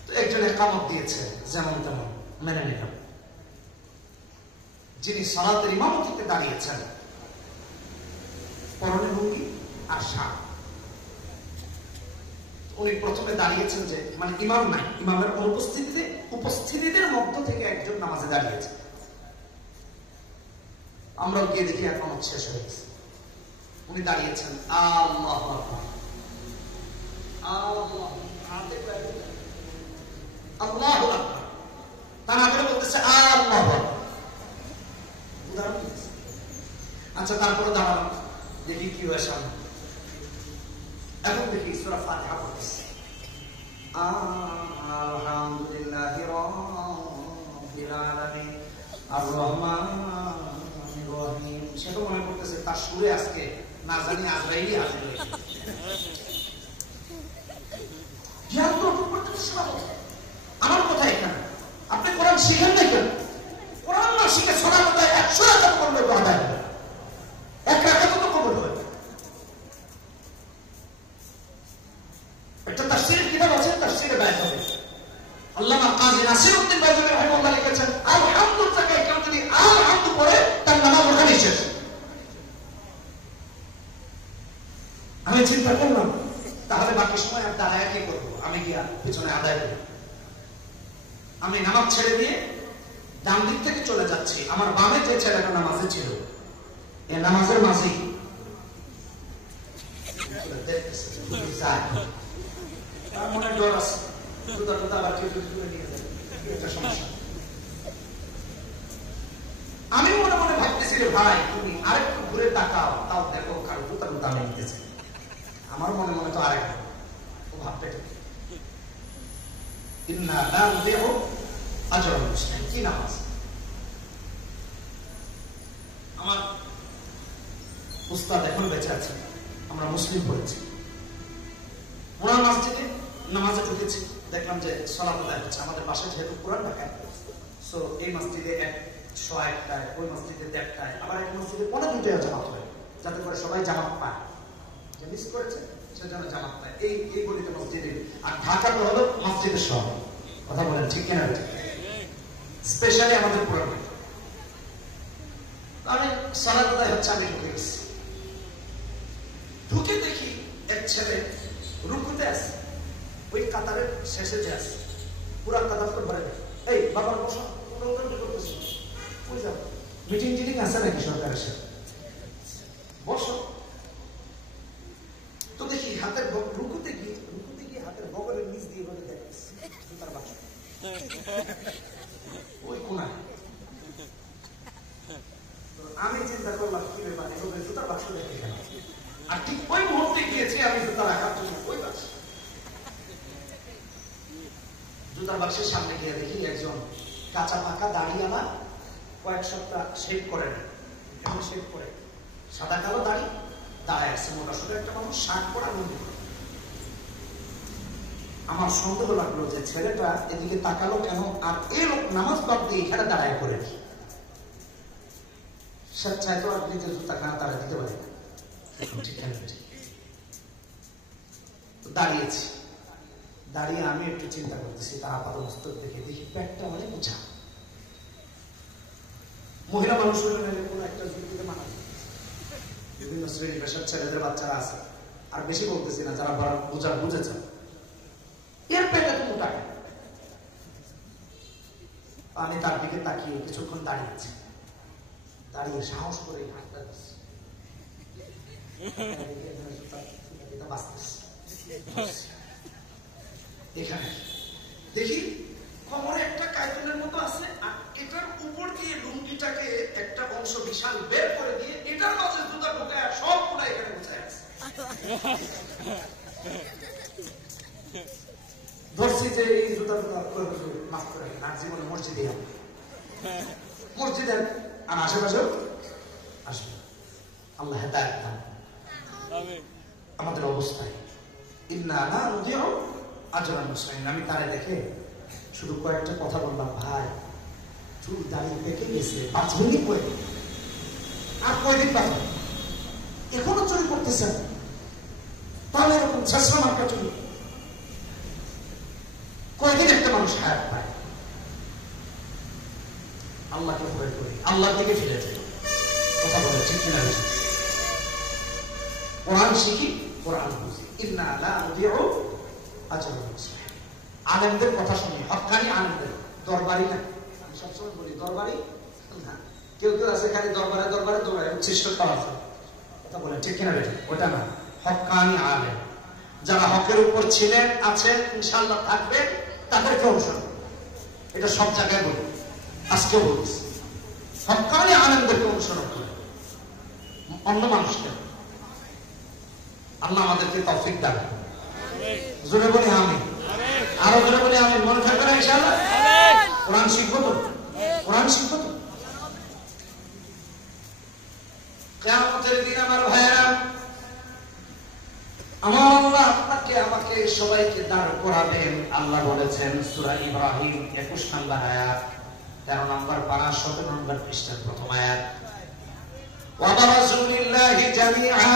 তো একজন ইকামত দিয়েছে, যেমন তেমন মেনে নিলাম। যিনি সালাতের ইমামতিতে দাঁড়িয়েছেন, পরনে লুঙ্গি আর শার্ট, উনি প্রথমে দাঁড়িয়েছেন যে মানে ইমাম নাই, ইমামের অনুপস্থিতিতে উপস্থিতিদের মধ্য থেকে একজন নামাজে দাঁড়িয়েছে। আমরাও গিয়ে দেখি এখন শেষ হয়ে গেছে, উনি দাঁড়িয়েছেন আল্লাহু আকবার, আল্লাহু আকবার, তার আগে বলতেছে আল্লাহু আকবার। উদাহরণ দিতেছে। আচ্ছা তারপরে দাঁড়ালাম, দেখি কি হয় সামনে। এখন দেখি সূরা ফাতিহা পড়তেছে, আলহামদুলিল্লাহি রাব্বিল আলামিন আর রহমানির রহিম। সেটা মনে করতেছে তার সুরে আজকে না জানি আজরাইলি হাজির হয়েছে। আমার কথা এখানে, আপনি কোরআন শিখেন না কেন? কোরআন না শিখে সোনা কোথায় 100 রাকাত পড়লে তো আদায় হবে, এক রাকাত তো কবুল হয়। একটা তাফসীরের কিতাব আছে, তাফসীরে বায়াত হবে, আল্লামা কাজী নাসিরউদ্দিন বাইজুল রাহিমাহুল্লাহ লিখেছেন, আলহামদুলিল্লাহ কেউ যদি আলহামদু পড়ে তার নামাজ ওখানেই শেষ। আমি চিন্তা করলাম, তাহলে বাকি সময় আর দাঁড়ায় কি করবো? আমি গিয়া পিছনে আদায় করবো। আমি নামাজ ছেড়ে দিয়ে ডান দিক থেকে চলে যাচ্ছি, আমার বামে যে ছেলেটা নামাজে ছিল, এ নামাজের মাঝেই মনে ডর আছে, জুতা আবার কেউ করে নিয়ে যাবে, একটা সমস্যা। আমি মনে মনে ভাবতেছি রে ভাই, তুমি আরেকটু ঘুরে তাকাও, তাও দেখো কারো জুতা নিতেছে। আমার মনে মনে তো আরেক ও ভাবতে ইন্না লা নুযিউ আজরাল মুসলিম। কি নামাজ? আমার উস্তাদ এখন বেঁচে আছে, আমরা মুসলিম পড়েছি, ওনার মসজিদে নামাজে ঢুকেছি, দেখলাম যে সালাত আদায় হচ্ছে। আমাদের পাশে যেহেতু পুরান ঢাকায়, সো এই মসজিদে 101টায়, ওই মসজিদে 1:30টায়, আবার এক মসজিদে 2:45 জামাত হয়, যাতে করে সবাই জামাত পায়। যে মিস করেছে সেজন্য জামাত পায়। এই গলিতে মসজিদে। আর ঢাকা তো হলো মসজিদের শহর, কথা বলেন ঠিক কিনা? স্পেশালি আমাদের পুরান ঢাকা। আমি সালাত আদায় হচ্ছে, আমি ঢুকে গেছি। ঢুকে দেখি এক ছেলে রুকুতে আছে, ওই কাতারের শেষে যে আছে, পুরা কাতার তো ভরে যায়। এই বাবার বসো, মিটিং টিটিং আছে নাকি সরকারের সাথে? বসো। তো দেখি হাতের রুকুতে গিয়ে হাতের বগলের নিচ দিয়ে বলে দেখতেছি জুতার বাক্স ওই কোনায়। আমি চিন্তা করলাম কি ব্যাপার, জুতার বাক্স দেখে কেন? আর ঠিক ওই মুহূর্তে গিয়েছি আমি জুতা রাখার জন্য ওই বাক্স। জুতার বাক্সের সামনে গিয়ে দেখি একজন কাঁচা পাকা দাড়ি আনা, কয়েক সপ্তাহ শেভ করে না, এখন শেভ করে সাদা কালো দাড়ি দাঁড়ায় আছে, মোটা সোটা একটা মানুষ, শার্ট পরা, লুঙ্গি পরা। আমার সন্দেহ লাগলো যে ছেলেটা এদিকে তাকালো কেন, আর এই লোক নামাজ বাদ দিয়ে এখানে দাঁড়ায় করে কি? সে চাইতো আর নিজের জুতা কানা তারা দিতে পারে না। দাঁড়িয়েছি, দাঁড়িয়ে আমি একটু চিন্তা করতেছি, তার আপাত মস্তক দেখে দেখি পেটটা অনেক উঁচা। মহিলা মানুষ কোন একটা যুক্তিতে মানা, বিভিন্ন শ্রেণী পেশার ছেলেদের বাচ্চারা আছে, আর বেশি বলতেছি না, যারা বুঝেছে এর পেটে তো মোটা। আমি তার দিকে তাকিয়ে কিছুক্ষণ দাঁড়িয়েছি, দাঁড়িয়ে সাহস করে হাতটা দিচ্ছি, এখানে দেখি কোমরে একটা কায়তুনের মতো আছে, আর এটার উপর দিয়ে লুঙ্গিটাকে একটা অংশ বিশাল বের করে দিয়ে এটার মাঝে জুতা ঢোকায় সব পুরা এখানে বোঝায় আছে। ধরছি যে এই জুতা মাফ করে আর জীবনে মসজিদে মসজিদের আর আশেপাশেও আসবে। আল্লাহ হেদায়েত দান আমাদের অবস্থায়। ইন্না লা নুযিউ আজরাল মুসলিমিন। আমি তারে দেখে শুধু কয়েকটা কথা বললাম, ভাই চুল দাঁড়িয়ে পেকে গেছে, 5 মিনিট পরে আর কয়দিন বাকি, এখনো চুরি করতেছেন, তাহলে এরকম ছেঁচড়া মার্কা চুরি কয়দিন একটা মানুষ হায়াত পায়? আল্লাহকে ভয় করি, আল্লাহর দিকে ফিরে যাই, কথা বলে ঠিক কিনা? কোরআন শিখি, কোরআন বুঝি। ইন্না লা নুযিউ আজরাল মুসলিমিন। আলেমদের কথা শুনি, হক্কানি আলেমদের, দরবারি না। আমি সবসময় বলি দরবারি না, কেউ আছে খালি দরবারে দৌড়ায় উচ্ছিষ্ট খাওয়া, কথা বলে ঠিক কিনা? ওটা না, হক্কানি আলেম, যারা হকের উপর ছিলেন, আছেন, ইনশাআল্লাহ থাকবে, তাদেরকে অনুসরণ। এটা সব জায়গায় বলি, আজকেও বলছি, হক্কানি আলেমদেরকে অনুসরণ করে, অন্য মানুষকে। আল্লাহ আমাদেরকে তৌফিক দান। জোরে বলি আমিন, আরো জোরে বলি আমিন। মনে থাকবে না ইনশাআল্লাহ? কোরআন শিখবো তো, কোরআন শিখবো তো। কিয়ামতের দিন আমার ভাইরা, আমার আল্লাহ আপনাকে আমাকে সবাইকে দাঁড় করাবেন। আল্লাহ বলেছেন সূরা ইব্রাহিম 21 নম্বর আয়াত, 13 নম্বর পারা 17 নম্বর পৃষ্ঠার প্রথম আয়াত, ওয়া বারাসুলিল্লাহি জামিআ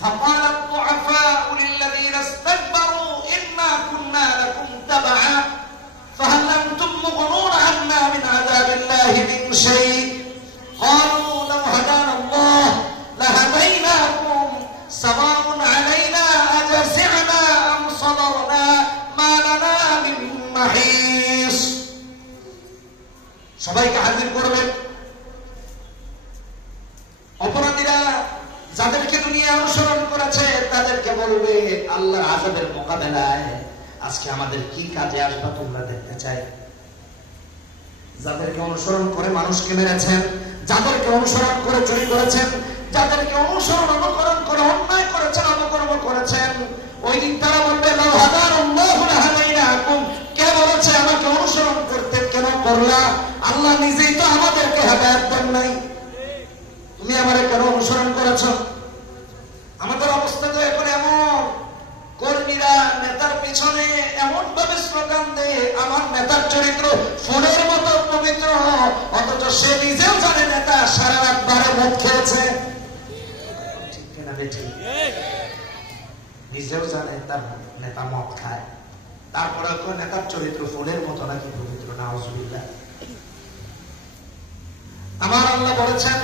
فقال الضعفاء للذين استكبروا إنا كنا لكم تبعا فهل أنتم مغنون عنا من عذاب الله من شيء قالوا لو هدانا الله لهديناكم سواء علينا أجزعنا أم صبرنا ما لنا من محيص। সবাইকে হাজির করবেন। অপরাধীরা যাদেরকে দুনিয়া অনুসরণ করেছে তাদেরকে বলবে আল্লাহর আযাবের মোকাবেলায় আজকে আমাদের কি কাজে আসবা তোমরা দেখতে চাই। যাদেরকে অনুসরণ করে মানুষকে মেরেছেন, যাদেরকে অনুসরণ করে চুরি করেছেন, যাদেরকে অনুসরণ অনুকরণ করে অন্যায় করেছেন, অপকর্ম করেছেন, ওই দিন তারা বলবে কে বলেছে আমাকে অনুসরণ করতে, কেন করলা? আল্লাহ নিজেই তো আমাদেরকে হেদায়েত দেন নাই, তুমি আমারে কেন অনুসরণ করেছ? আমাদের অবস্থা তো এখন এমন, কর্মীরা নেতার পিছনে এমন ভাবে স্লোগান দেয় আমার নেতার চরিত্র ফুলের মতো পবিত্র, অথচ সে নিজেও জানে নেতা সারা রাত বারে মদ খেয়েছে। ঠিক কিনা বেঠিক? নিজেও জানে তার নেতা মদ খায়, তারপরে নেতার চরিত্র ফুলের মতো নাকি পবিত্র। নাউজুবিল্লাহ। আমার আল্লাহ বলেছেন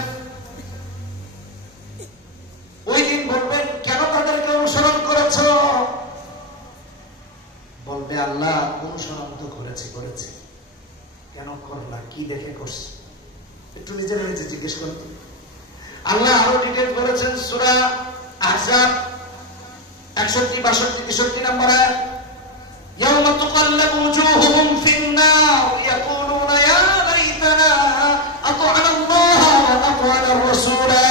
ওই দিন বলবেন কেন তাদেরকে অনুসরণ করেছ? বলবে আল্লাহ অনুসরণ তো করেছি, কেন করলা, কি দেখে করছে? একটু নিজের নিজে জিজ্ঞেস করতে। আল্লাহ আরো ডিটেল বলেছেন সূরা আহজাব 61, 62, 63 নম্বর আয়াত, ইয়াওমা তুকাল্লাবু ওজুহুহুম ফিন-নার ইয়াকুলুনা ইয়া লাইতানা আতা'না আল্লাহ ওয়া আতা'না আর-রাসূলা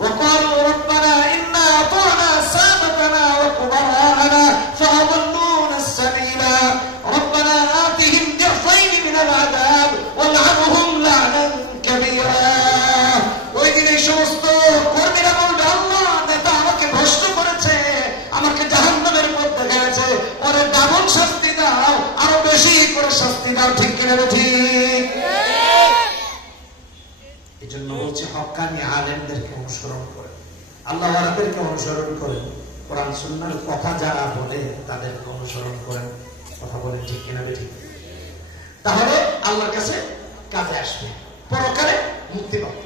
ওয়া ক্বালু রাব্বানা ইন্না আতা'না সাদাতানা ওয়া কুবারা'ana ফা'adalluna as-sabila রাব্বানা আতিহিম দি'ফাইন মিনাল আযাব ওয়াল'আনহুম লা'নান কাবীরা। ওই দিন এই সমস্ত কর্মীরা বলবে আল্লাহ নেতা আমাকে ভ্রষ্ট করেছে, আমাকে জাহান্নামের মধ্যে গেছে, ওরে ডাবল শাস্তি দাও, আরো বেশি করে শাস্তি দাও। ঠিক কিনা ঠিক? এই জন্য বলছে হক্কানি আলেমদেরকে অনুসরণ করে, আল্লাহ ওয়ালাদেরকে অনুসরণ করেন, কোরআন সুন্নাহর কথা যারা বলে তাদেরকে অনুসরণ করেন। কথা বলেন ঠিক কিনা ঠিক? তাহলে আল্লাহর কাছে কাজে আসবে, পরকালে মুক্তি পাবে।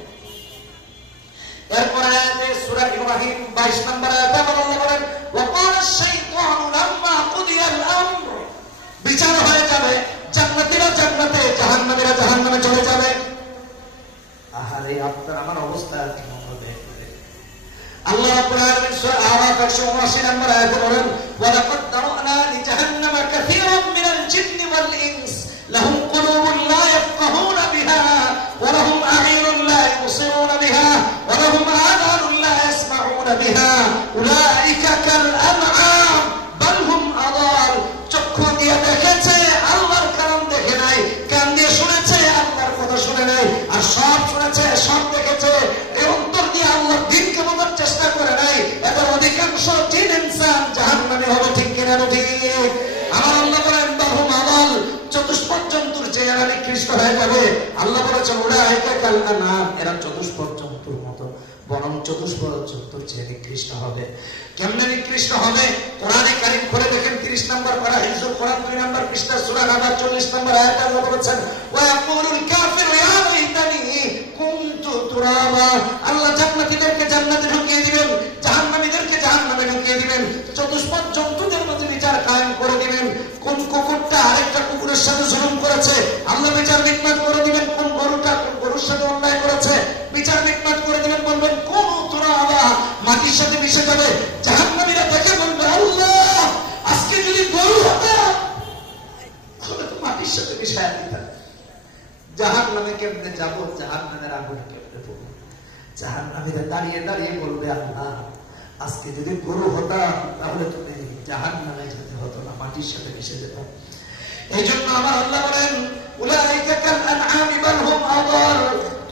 এরপর আয়াতে সূরা ইব্রাহিম 22 নম্বর আয়াতে আল্লাহ বলেন ওয়াকালা আশ-শাইতানু লাম্মা কুদিয়াল আমর, বিচার হয়ে যাবে, জান্নাতীরা জান্নাতে, জাহান্নামীরা জাহান্নামে চলে যাবে। আহারে আপনার আমার অবস্থা কি হবে? আল্লাহ রাব্বুল আলামিন সূরা আরাফ 179 নম্বর আয়াতে বলেন ওয়ালাকাদ দারানা লিজাহান্নামা কাসীরাম মিনাল জিন্নি ওয়াল ইনস লাহুম কুলুবুন লা ইয়াফকাহুনা বিহা ওয়া লাহুম আ'ইনুন লা ইবসিরুনা বিহা ওয়া লাহুম আযানুন লা ইয়াসমাউনা বিহা উলাইকা কাল আনআম বাল হুম আদাল। চক্ষু দিয়ে দেখেছে আল্লাহর কালাম দেখে নাই, কান দিয়ে শুনেছে আল্লাহর কথা শুনে নাই, আর সব শুনেছে সব দেখেছে, এই অন্তর দিয়ে আল্লাহর দ্বীনকে বোঝার চেষ্টা করে নাই, এদের অধিকাংশ জিন ইনসান জাহান্নামে হবে। ঠিক কিনা ঠিক? আমার আল্লাহ বলেন বাহুম আদাল, চতুষ্পদ জন্তুর চেয়ে এরা নিকৃষ্ট হয়ে যাবে। আল্লাহ বলেছেন উলাইকা কাল আনআম, এরা চতুষ্পদ জন্তুর মতো, বরং চতুষ্পদ জন্তুর চেয়ে নিকৃষ্ট হবে। কেমনে নিকৃষ্ট হবে? কোরআনে কারীম করে দেখেন 30 নম্বর পারা হিজরুল কোরআন 2 নম্বর পৃষ্ঠা সূরা নাবা 40 নম্বর আয়াতে আল্লাহ বলেছেন ওয়া ইয়াকুলুল কাফিরু ইয়া লাইতানি কুনতু তুরাবা। আল্লাহ জান্নাতীদেরকে জান্নাতে ঢুকিয়ে দিবেন, জাহান্নামীদেরকে জাহান্নামে ঢুকিয়ে দিবেন, চতুষ্পদ জন্তুদের মধ্যে বিচার কায়েম করে দিবেন। কোন কুকুরটা আরেকটা কুকুরের সাথে জুলুম করেছে আল্লাহ বিচার মিটমাট করে দিবেন, কোন গরুটা কোন গরুর সাথে অন্যায় করেছে বিচার মিটমাট করে দিবেন। বলবেন কোন তুরাবা, মাটির সাথে মিশে যাবে। জাহান্নামীরা দেখে বলবে আল্লাহ আজকে যদি গরু হতাম তাহলে তো মাটির সাথে মিশায়া দিতাম। জাহান্নামে কেমনে যাব, জাহান্নামের আগুনে কেমনে পড়ব? জাহান্নামীরা দাঁড়িয়ে দাঁড়িয়ে বলবে আল্লাহ আজকে যদি গরু হতাম তাহলে তুমি জাহান্নামে যেতে হতো না, মাটির সাথে মিশে যেতাম। এই জন্য আমার আল্লাহ বলেন উলাইকা কাল আনআমি বাল হুম আদাল,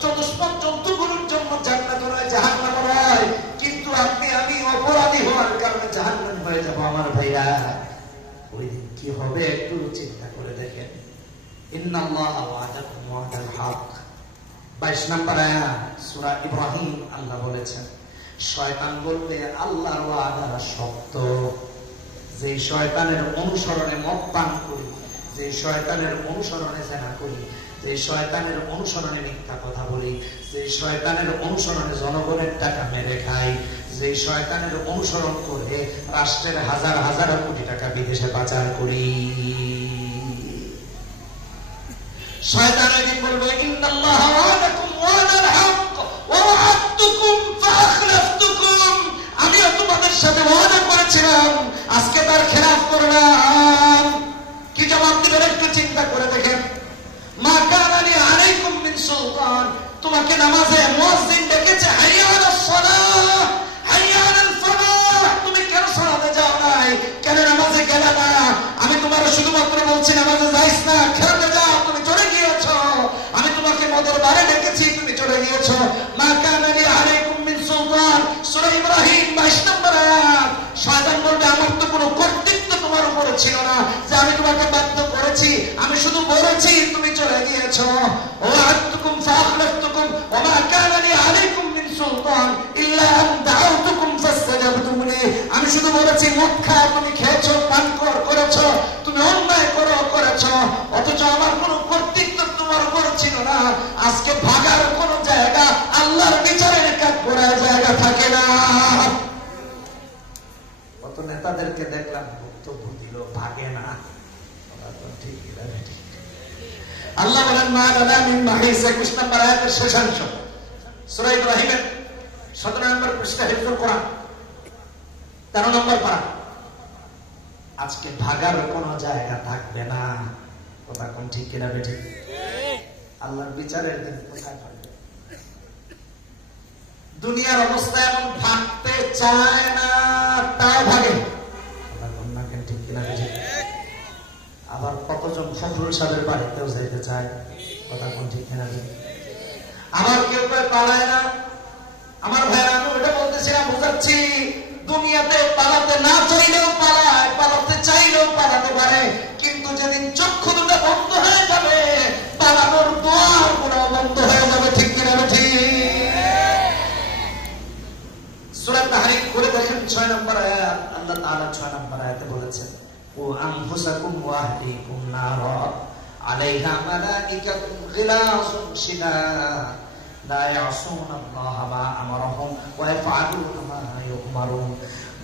চতুষ্পদ জন্তুগুলোর জন্য জান্নাত নয় জাহান্নাম নয়, কিন্তু আপনি আমি অপরাধী হওয়ার কারণে জাহান্নামে হয়ে যাব। আমার ভাইরা ওই দিন কি হবে একটু চিন্তা করে দেখেন। ইন্নাল্লাহা ওয়া'দাকুম ওয়া'দাল হক 22 নম্বর আয়াত সূরা ইব্রাহিম আল্লাহ বলেছেন শয়তান বলবে আল্লাহর ওয়াদা সত্য। যে শয়তানের অনুসরণে মদ পান করি, যে শয়তানের অনুসরণে জেনা করি, যে শয়তানের অনুসরণে মিথ্যা কথা বলি, যে শয়তানের অনুসরণে জনগণের টাকা মেরে খাই, যে শয়তানের অনুসরণ করে রাষ্ট্রের হাজার হাজার কোটি টাকা বিদেশে পাচার করি, শয়তান এদিন বলবে ইন্নাল্লাহা ওয়া'দাকুম ওয়া'দাল হক ওয়া ওয়া'adtukum ফাআখলাফতুকুম, আমিও তোমাদের সাথে ওয়াদা করেছিলাম আজকে তার খেলাফ করলাম। দিবেন একটু চিন্তা করে দেখেন। মা কানা লি আলাইকুম মিন সুলতান, তোমাকে নামাজে মুয়াজ্জিন ডেকেছে হাইয়া আলাস সালাহ হাইয়া আলাল ফালাহ, তুমি কেন সালাতে যাও নাই, কেন নামাজে গেলে না? আমি তোমার শুধুমাত্র বলছি নামাজে যাইস না, খেলতে যাও, তুমি চলে গিয়েছো। আমি তোমাকে মদের বারে ডেকেছি, তুমি চলে গিয়েছো। মা কানা লি আলাইকুম মিন সুলতান, সূরা ইব্রাহিম 22 নম্বর আয়াত। শয়তান বলবে আমার তো কোনো কর্তৃত্ব তোমার উপরে ছিল না যে আমি তোমাকে বাধ্য করেছি, আমি শুধু বলেছি, তুমি চলে গিয়েছো। ও আতুকুম ফাখলাফতুকুম ওয়া মা কানা লি আলাইকুম মিন সুলতান ইল্লা আন দাউতুকুম ফাসতাজাবতুমনি, আমি শুধু বলেছি মদ খাও, তুমি খেয়েছো, পান করেছো, তুমি অন্যায় করেছো, অথচ আমার কোনো কর্তৃত্ব তোমার উপরে ছিল না। আজকে ভাগার কোনো জায়গা আল্লাহর বিচারের কাজ করার জায়গা থাকে না। কত নেতাদেরকে দেখলাম বক্তব্য দিল, ভাগে না। ঠিক আল্লাহ বলেন মা লানা মিন মাহিস, 21 নম্বর আয়াতের শেষাংশ সূরা ইব্রাহিমের 17 নম্বর পৃষ্ঠা, হিফজুল কোরআন 13 নম্বর পারা। আজকে ভাগার কোনো জায়গা থাকবে না। কথা কোন ঠিক কিনা বেঠি? আল্লাহর বিচারের দিন কোথায় থাকবে? দুনিয়ার অবস্থা এমন, ভাগতে চায় না তাও ভাগে। কথা কোন না কেন ঠিক কিনা বেঠি? আবার কতজন ফখরুল সাহেবের বাড়িতেও যাইতে চায়। কথা কোন ঠিক কিনা বেঠি? আবার কেউ কেউ পালায় না। আমার ভাইরা, আমি ওটা বলতেছিলাম, বুঝাচ্ছি, দুনিয়াতে পালাতে না চাইলেও পালায়, পালাতে চাইলেও পালাতে পারে, কিন্তু যেদিন চক্ষু দুটো বন্ধ হয়ে যাবে পালানোর দ্বার গুলো বন্ধ হয়ে যাবে। ঠিক কিনা ঠিক? সূরা তাহরিম করে দেখেন 6 নম্বর আয়াত, আল্লাহ তাআলা 6 নম্বর আয়াতে বলেছেন ও আনফুসাকুম ওয়া আহলিকুম নারা আলাইহা মালাইকাতুন গিলাসুন শিদাদ লা ইয়াসুনাল্লাহা মা আমারহুম ওয়া ইয়াফআলুনা মা ইউমারুন।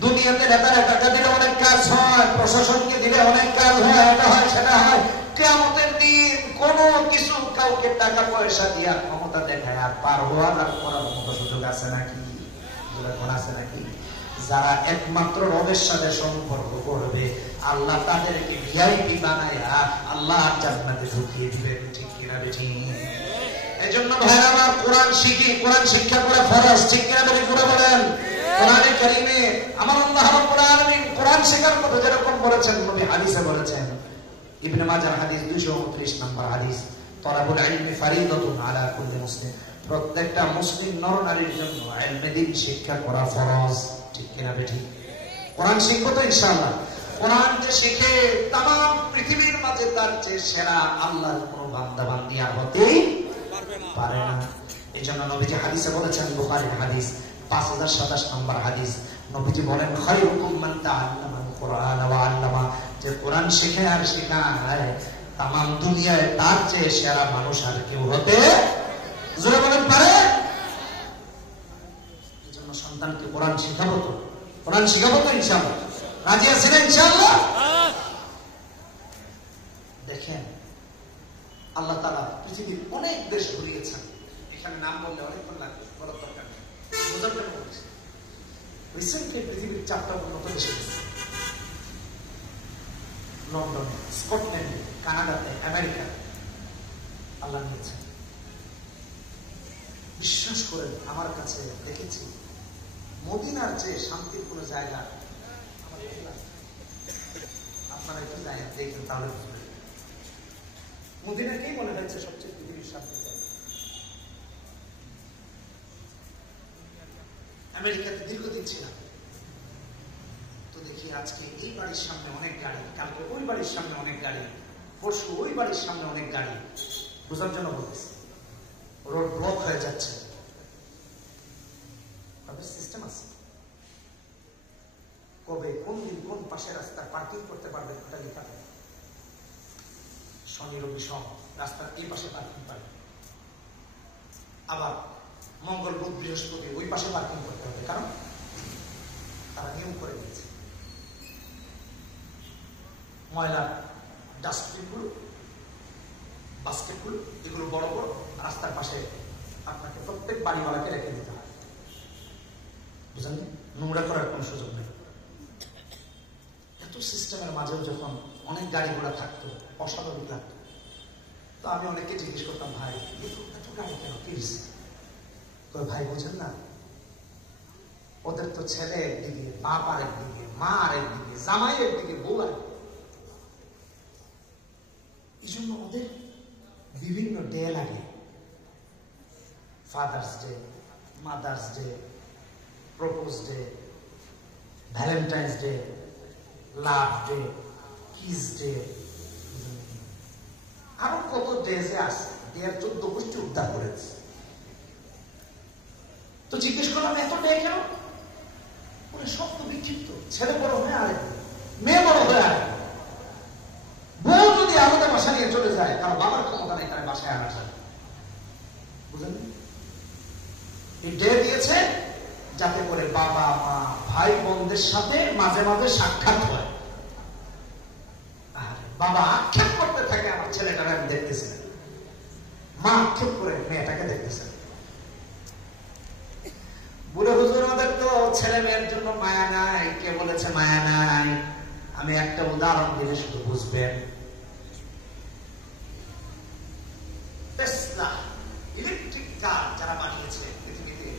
দুনিয়াতে নেতারা টাকা দিলে অনেক কাজ হয়, প্রশাসনকে দিলে অনেক কাজ হয়, এটা হয় সেটা হয়। কিয়ামতের দিন কোনো কিছু কাউকে টাকা পয়সা দিয়া ক্ষমতা দেখায় আর পার হওয়ার আর করার মতো সুযোগ আছে নাকি? আছে নাকি? যারা একমাত্র রবের সাথে সম্পর্ক করবে আল্লাহ তাদেরকে ভিআইপি বানায়া আল্লাহ জান্নাতে ঢুকিয়ে দিবেন। ঠিক কিনা বেঠি? এইজন্য ভাইরা আমার, কোরআন শিখি, কোরআন শিক্ষা করে ফরজ। ঠিক কিনা বেঠি? পুরো বলেন। কোরআনে কারীমে আমার আল্লাহ রাব্বুল আলামিন কোরআন শেখার কথা যেরকম বলেছেন, নবী হাদিসে বলেছেন। ইবনে মাজাহ হাদিস 229 নম্বর হাদিস, তলাবুল ইলমি ফারিদাতুন আলা কুল্লি মুসলিম, প্রত্যেকটা মুসলিম নরনারীর জন্য ইলমে দ্বীন শিক্ষা করা ফরজ। ঠিক কিনা বেঠি? কোরআন শিখবো তো ইনশাআল্লাহ। কোরআন যে শিখে তামাম পৃথিবীর মাঝে তার চেয়ে সেরা আল্লাহর কোনো বান্দা বান্দি আর হতেই পারে না। এইজন্য নবীজি হাদিসে বলেছেন, বুখারীর হাদিস 5027 নম্বর হাদিস, নবীজি বলেন খায়রুকুম মান তাআল্লামাল কুরআন ওয়া আল্লামা, যে কোরআন শিখে আর শেখায় তামাম দুনিয়ায় তার চেয়ে সেরা মানুষ আর কেউ হতে জোরে বলেন পারে? এইজন্য সন্তানকে কোরআন শেখাবো তো, কোরআন শেখাবো তো ইনশাআল্লাহ। রাজি আছেন ইনশাআল্লাহ? দেখেন আল্লাহ তাআলা পৃথিবীর অনেক দেশ ঘুরিয়েছেন, এখানে নাম বললে অনেকক্ষণ লাগবে, বলার দরকার নেই, বোঝার জন্য বলছি। রিসেন্টলি পৃথিবীর 4টা উন্নত দেশে গেছে, লন্ডনে, স্কটল্যান্ডে, কানাডাতে, আমেরিকা আল্লাহ নিয়েছেন। বিশ্বাস করেন আমার কাছে দেখেছি মদিনার চেয়ে শান্তির কোন জায়গা আপনারা একটু জানেন, দেখেন তাহলে বুঝবেন। মদিনাকেই মনে হয়েছে সবচেয়ে পৃথিবীর শান্তির জায়গা। আমেরিকাতে দীর্ঘদিন ছিলাম, তো দেখি আজকে এই বাড়ির সামনে অনেক গাড়ি, কালকে ওই বাড়ির সামনে অনেক গাড়ি, পরশু ওই বাড়ির সামনে অনেক গাড়ি। বোঝার জন্য বলতেছি, রোড ব্লক হয়ে যাচ্ছে। সিস্টেম আছে, কবে কোন দিন কোন পাশে রাস্তা পার্কিং করতে পারবেন ওটা লেখা থাকে। শনি রবি সোম রাস্তার এই পাশে পার্কিং পাবে, আবার মঙ্গল বুধ বৃহস্পতি ওই পাশে পার্কিং করতে হবে, কারণ তারা নিয়ম করে দিয়েছে। ময়লা ডাস্টবিনগুলো, বাস্কেটগুলো, এগুলো বড় বড় রাস্তার পাশে আপনাকে প্রত্যেক বাড়িওয়ালাকে রেখে দিতে হয়। বুঝলেন? নোংরা করার কোন সুযোগ নেই। এত সিস্টেমের মাঝেও যখন অনেক গাড়ি ঘোড়া থাকতো, অস্বাভাবিক লাগতো। তো আমি অনেককে জিজ্ঞেস করতাম, ভাই এত গাড়ি কেন, কি হয়েছে? ভাই বোঝেন না, ওদের তো ছেলে একদিকে, বাপ আরেক দিকে, মা আরেক দিকে, জামাই একদিকে, বউ আরেক দিকে। এই জন্য ওদের বিভিন্ন ডে লাগে, father's day, mother's day, propose day, Valentine's day, লাভ ডে, কিস ডে, আরো কত ডে যে আছে, ডের 14 গোষ্ঠী উদ্ধার করেছে। তো জিজ্ঞেস করলাম এত ডে কেন? ওরা সব তো বিক্ষিপ্ত, ছেলে বড় হয়ে আরেক, মেয়ে বড় হয়ে আরেক। বউ যদি আলাদা বাসা নিয়ে চলে যায়, কারণ বাবার ক্ষমতা নেই তার বাসায় আনা যায়, বুঝলেন? এই ডে দিয়েছে যাতে করে বাবা মা ভাই বোনদের সাথে মাঝে মাঝে সাক্ষাৎ হয়। বাবা আক্ষেপ করতে থাকে আমার ছেলেটাকে আমি দেখতেছি, মা আক্ষেপ করে মেয়েটাকে দেখতেছে। বুড়ো হুজুর ওদের তো ছেলে মেয়ের জন্য মায়া নাই। কে বলেছে মায়া নাই? আমি একটা উদাহরণ দিলে শুধু বুঝবেন। টেসলা ইলেকট্রিক কার যারা বানিয়েছে পৃথিবীতে,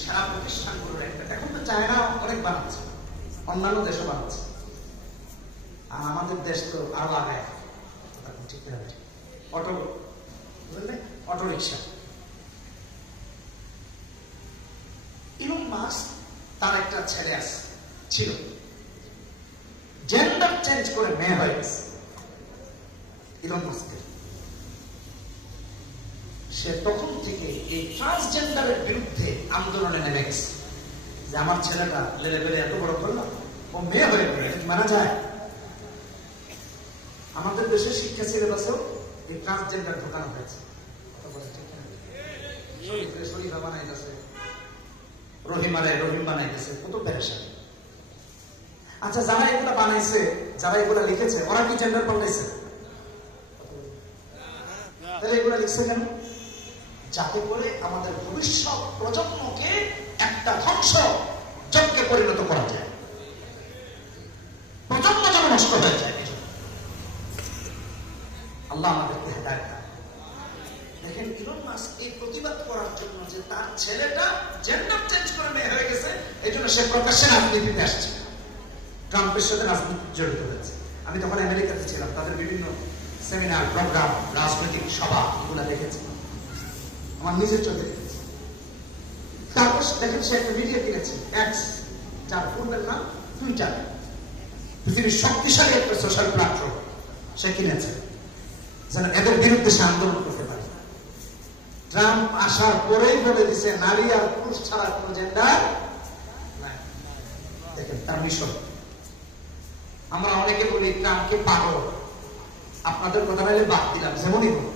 সারা প্রতিষ্ঠানগুলোর একটা, এখন তো চায়না অনেক বানাচ্ছে, অন্যান্য দেশও বানাচ্ছে, আর আমাদের দেশ তো আরো আগায়। ঠিক না? অটো, বুঝলেন, অটো রিক্সা। ইলন মাস্ক তার একটা ছেলে আছে, ছিল, জেন্ডার চেঞ্জ করে মেয়ে হয়ে গেছে ইলন মাস্কের। সে তখন থেকে এই ট্রান্সজেন্ডারের বিরুদ্ধে আন্দোলনে নেমে গেছে, যে আমার ছেলেটা লেলে বেলে এত বড় করলো, ও মেয়ে হয়ে গেল, মানা যায়? আমাদের দেশের শিক্ষা সিলেবাসেও এই ট্রান্সজেন্ডার ঢোকানো হয়েছে। শরীফা বানাইতেছে, রহিমারে রহিম বানাইতেছে, কত পেরেশানি। আচ্ছা, যারা এগুলা বানাইছে, যারা এগুলা লিখেছে, ওরা কি জেন্ডার পাল্টাইছে? তাহলে এগুলা লিখছে কেন? যাতে করে আমাদের ভবিষ্যৎ প্রজন্মকে একটা ধ্বংস যজ্ঞে পরিণত করা যায়, প্রজন্ম যেন নষ্ট হয়ে যায়। আল্লাহ আমাদেরকে হেদায়েত দান। দেখেন, ইলন মাস্ক এই প্রতিবাদ করার জন্য যে তার ছেলেটা জেন্ডার চেঞ্জ করে মেয়ে হয়ে গেছে, এই জন্য সে প্রকাশ্যে রাজনীতিতে আসছে, ট্রাম্পের সাথে রাজনীতি জড়িত হয়েছে। আমি তখন আমেরিকাতে ছিলাম, তাদের বিভিন্ন সেমিনার, প্রোগ্রাম, রাজনৈতিক সভা এগুলো দেখেছি, আমার নিজের চোখে দেখেছি। তারপর দেখেন সে একটা মিডিয়া কিনেছে, এক্স, যার পূর্বের নাম টুইটার, পৃথিবীর শক্তিশালী একটা সোশ্যাল প্ল্যাটফর্ম সে কিনেছে, যেন এদের বিরুদ্ধে সে আন্দোলন করতে পারে। ট্রাম্প আসার পরেই বলে দিছে নারী আর পুরুষ ছাড়া কোন জেন্ডার নাই। দেখেন তার মিশন। আমরা অনেকে বলি ট্রাম্পকে পাগল, আপনাদের কথা বলে বাদ দিলাম, যেমনই হোক,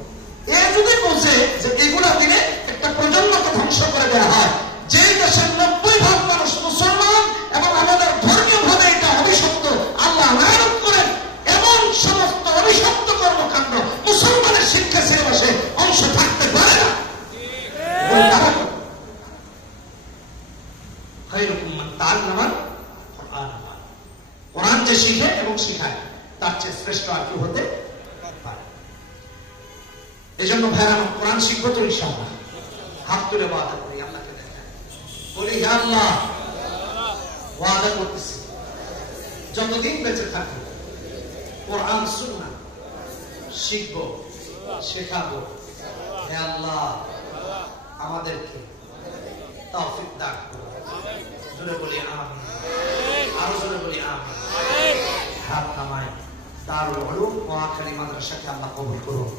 এ যদি বোঝে যে এগুলা দিলে একটা প্রজন্মকে ধ্বংস করে দেওয়া হয়, যে দেশের 90% মানুষ মুসলমান এবং আমাদের ধর্মীয় ভাবে এটা অভিশপ্ত, আল্লাহ লানত করেন এমন সমস্ত অভিশপ্ত কর্মকাণ্ড মুসলমানের শিক্ষা সিলেবাসে অংশ থাকতে পারে না। কোরআন যে শিখে এবং শিখায় তার চেয়ে শ্রেষ্ঠ আর কি হতে পারে। এই জন্য ভাইরা, কোরআন শিখবো তো ইনশাআল্লাহ, হাত তুলে ওয়াদা করি, আল্লাহকে দেখায় বলি, হে আল্লাহ, ওয়াদা করতেছি যতদিন বেঁচে থাকবো কোরআন সুন্নাহ শিখবো, শেখাবো। হে আল্লাহ, আমাদেরকে তৌফিক দান করুন। জোরে বলি আমিন, আরো জোরে বলি আমিন। হাত নামায়। দারুল উলুম নোয়াখালী মাদ্রাসাকে আল্লাহ কবুল করুন।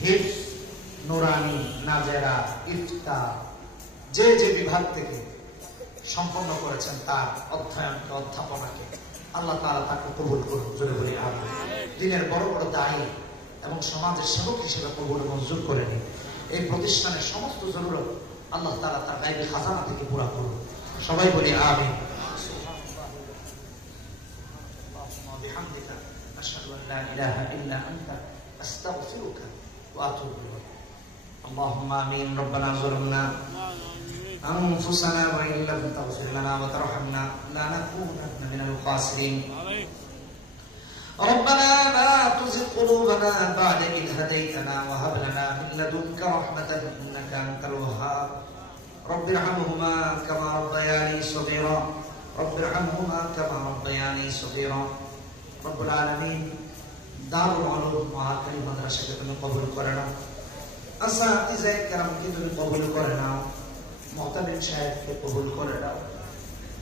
হিফজ, নুরানি, নাজেরা, ইফতা যে যে বিভাগ থেকে সম্পন্ন করেছেন তার অধ্যয়নকে, অধ্যাপনাকে আল্লাহ তাআলা তাকে কবুল করুন। জোরে বলি আমিন। দিনের বড় বড় দায়ী এবং সমাজের সেবক হিসেবে কবুল মঞ্জুর করে নিন। এই প্রতিষ্ঠানের সমস্ত জরুরত আল্লাহ তাআলা তার গায়বী খাজানা থেকে পুরা করুন। সবাই বলি আমিন। আশহাদু আল্লা ইলাহা ইল্লা আনতা আস্তাগফিরুকা ওয়া আতুবু ইলাইক। اللهم آمين. ربنا ظلمنا أنفسنا وإن لم تغفر لنا وترحمنا لنكونن من الخاسرين. ربنا لا تزغ قلوبنا بعد إذ هديتنا وهب لنا من لدنك رحمة إنك أنت الوهاب رب ارحمهما كما ربياني صغيرا رب ارحمهما كما ربياني صغيرا رب العالمين দারুল উলুম মহাকালী মাদ্রাসাকে তুমি কবুল করে নাও আসাতিজায়ে কেরামকে তুমি কবুল করে নাও মুহতামিম সাহেবকে কবুল করে নাও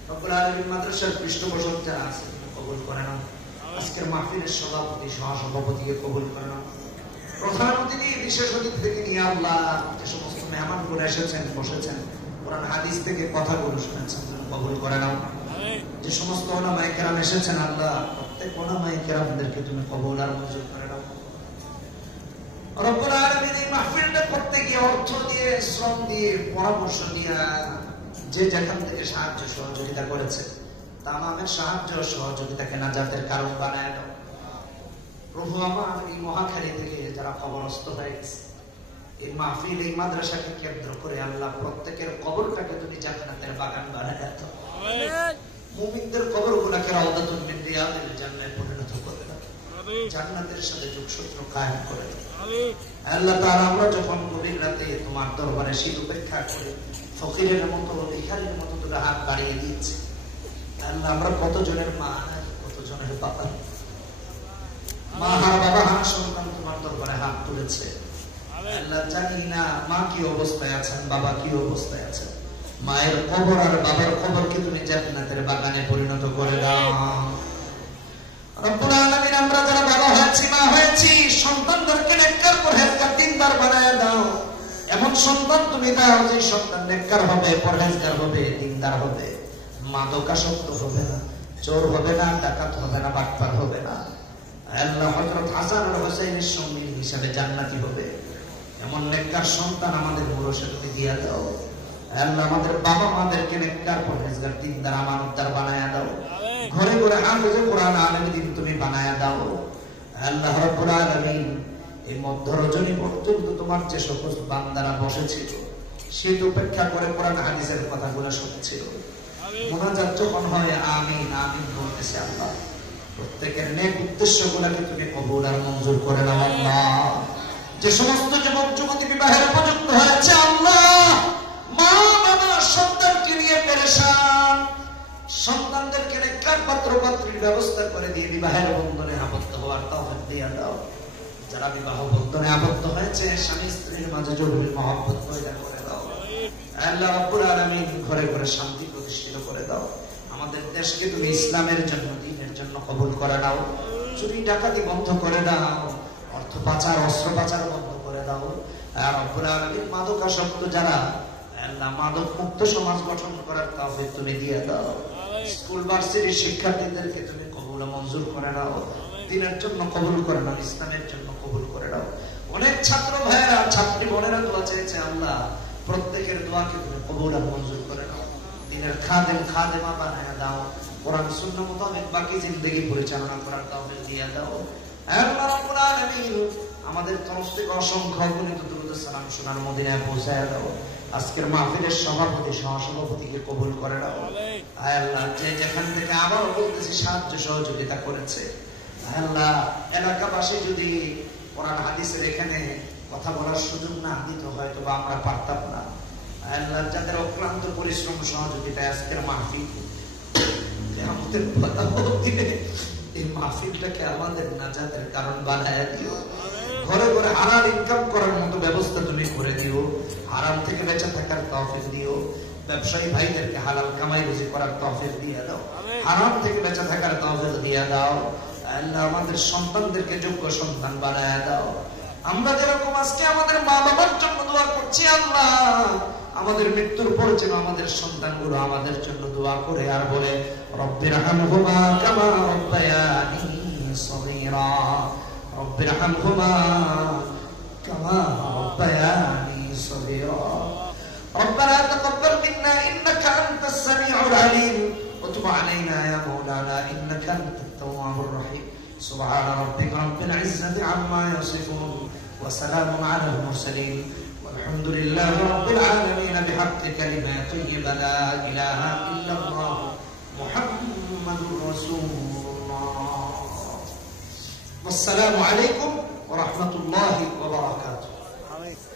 রব্বুল আলামিন মাদ্রাসার পৃষ্ঠপোষক যারা আছে তুমি কবুল করে নাও আজকের মাহফিলের সভাপতি সহসভাপতিকে কবুল করে নাও প্রধান অতিথি বিশেষ অতিথি থেকে নিয়ে আল্লাহ যে সমস্ত মেহমানগুলো এসেছেন বসেছেন কোরআন হাদিস থেকে কথাগুলো শুনেছেন তুমি কবুল করে নাও যে সমস্ত উলামায়ে কেরাম এসেছেন আল্লাহ প্রত্যেক উলামায়ে কেরামদেরকে তুমি কবুল আর মঞ্জুর করে নাও রব্বুল আলামিন এই মাহফিলটা করতে গিয়ে অর্থ দিয়ে শ্রম দিয়ে পরামর্শ দিয়ে যে যেখান থেকে সাহায্য সহযোগিতা করেছে তামামের সাহায্য সহযোগিতাকে নাজাতের কারণ বানায় দাও প্রভু আমার এই মহাখালী থেকে যারা কবরস্থ হয়ে গেছে এই মাহফিল এই মাদ্রাসাকে কেন্দ্র করে আল্লাহ প্রত্যেকের কবরটাকে তুমি জান্নাতের বাগান বানায় দাও মুমিনদের কবরগুলোকে রাউদাতুন মিন রিয়াদিল জান্নাতে পরিণত করে দাও জান্নাতের সাথে যোগসূত্র কায়েম করে দাও আল্লাহ তাআলা আমরা যখন গভীর রাতে তোমার দরবারে শীত উপেক্ষা করে ফকিরের মতো ভিখারির মতো দুটো হাত বাড়িয়ে দিয়েছি আল্লাহ আমরা কতজনের মা কতজনের বাবা মা আর বাবা হাত সন্তান তোমার দরবারে হাত তুলেছে আল্লাহ জানি না মা কি অবস্থায় আছেন বাবা কি অবস্থায় আছেন মায়ের কবর আর বাবার কবরকে তুমি জান্নাতের বাগানে পরিণত করে দাও রব্বুল আলামিন আমরা যারা বাবা হয়েছি মা হয়েছি সন্তানদেরকে নেককার পরহেজগার দিনদার বানায় দাও এমন সন্তান তুমি দাও যে সন্তান নেককার হবে পরহেজগার হবে দিনদার হবে মাদকাসক্ত হবে না চোর হবে না ডাকাত হবে না বাটপার হবে না আল্লাহ হযরত হাসান আর হুসাইনের সঙ্গী হিসেবে জান্নাতি হবে এমন নেককার সন্তান আমাদের মুরশিদ তুমি দিয়া দাও আল্লাহ আমাদের বাবা মাদেরকে নেককার পরহেজগার দিনদার আমানতদার বানায়া দাও ঘরে ঘরে হাফেজে কোরআন আলেম দিন তুমি বানায়া দাও আল্লাহ রাব্বুল আলামিন এই মধ্য রজনী পর্যন্ত তোমার যে সমস্ত বান্দারা বসেছিল শীত উপেক্ষা করে কোরআন হাদিসের কথাগুলো শুনছিল মুনাজাত যখন হয় আমিন আমিন বলতেছে আল্লাহ প্রত্যেকের নেক উদ্দেশ্যগুলোকে তুমি কবুল আর মঞ্জুর করে নাও আল্লাহ যে সমস্ত যুবক যুবতী বিবাহের উপযুক্ত হয়েছে আল্লাহ মা বাবা সন্তানকে নিয়ে পেরেশান সন্তানদেরকে নেককার পাত্র পাত্রীর ব্যবস্থা করে দিয়ে বিবাহের বন্ধনে আবদ্ধ হওয়ার তৌফিক দিয়ে দাও যারা বিবাহ বন্ধনে আবদ্ধ হয়েছে স্বামী স্ত্রীর মাঝে জরুরি মহব্বত পয়দা করে দাও আল্লাহ রাব্বুল আলামিন ঘরে ঘরে শান্তি প্রতিষ্ঠিত করে দাও আমাদের দেশকে তুমি ইসলামের জন্য দ্বীনের জন্য কবুল করে নাও চুরি ডাকাতি বন্ধ করে দাও অর্থ পাচার অস্ত্র পাচার বন্ধ করে দাও আর রব্বুল আলামিন মাদকাসক্ত যারা আল্লাহ মাদক মুক্ত সমাজ গঠন করার তৌফিক তুমি দিয়ে দাও স্কুল ভার্সিটির শিক্ষার্থীদেরকে তুমি কবুল মঞ্জুর করে নাও দ্বীনের জন্য কবুল করে নাও ইসলামের জন্য কবুল করে নাও অনেক ছাত্র ভাইরা ছাত্রী বোনেরা দোয়া চেয়েছে আল্লাহ প্রত্যেকের দোয়াকে তুমি কবুল আর মঞ্জুর করে নাও দ্বীনের খাদেম খাদেমা বানায়া দাও কোরআন সুন্নাহ মোতাবেক বাকি জিন্দেগি পরিচালনা করার তৌফিক দিয়ে দাও আল্লাহ রাব্বুল আলামিন আমাদের তরফ থেকে অসংখ্য অগণিত দুরূদ সালাম সোনার মদিনায় পৌঁছায়া দাও আজকের মাহফিলের সভাপতি সহসভাপতিকে কবুল করে নাও আয় আল্লাহ যে যেখান থেকে আবার বলতেছি সাহায্য সহযোগিতা করেছে আয় আল্লাহ এলাকাবাসী যদি কোরআন হাদিসের এখানে কথা বলার সুযোগ না দিত হয়তো বা আমরা পারতাম না আয় আল্লাহ যাদের অক্লান্ত পরিশ্রম সহযোগিতায় আজকের মাহফিল আমাদের এই মাহফিলটাকে আমাদের নাজাতের কারণ বানায় দিও ঘরে ঘরে হালাল ইনকাম করার মতো ব্যবস্থা তুমি করে দিও হারাম থেকে বেঁচে থাকার তৌফিক দিও ব্যবসায়ী ভাইদেরকে হালাল কামাই রুজি করার তৌফিক দিয়ে দাও হারাম থেকে বেঁচে থাকার তৌফিক দিয়ে দাও আল্লাহ আমাদের সন্তানদেরকে যোগ্য সন্তান বানায় দাও আমরা যেরকম আজকে আমাদের মা বাবার জন্য দোয়া করছি আল্লাহ আমাদের মৃত্যুর পর যেন আমাদের সন্তানগুলো আমাদের জন্য দোয়া করে আর বলে রব্বিরহামহুমা কামা রাব্বায়ানি সগীরা রব্বিরহামহুমা কামা রাব্বায়ানি সগীরা ربنا تقبل منا انك انت السميع العليم وتب علينا يا مولانا انك انت التواب الرحيم سبحان ربك رب العزة عما يصفون وسلام على المرسلين والحمد لله رب العالمين بحق كلمات طيبة لا إله إلا الله محمد رسول الله আসসালামু আলাইকুম ওয়া রাহমাতুল্লাহি ওয়া বারাকাতুহু।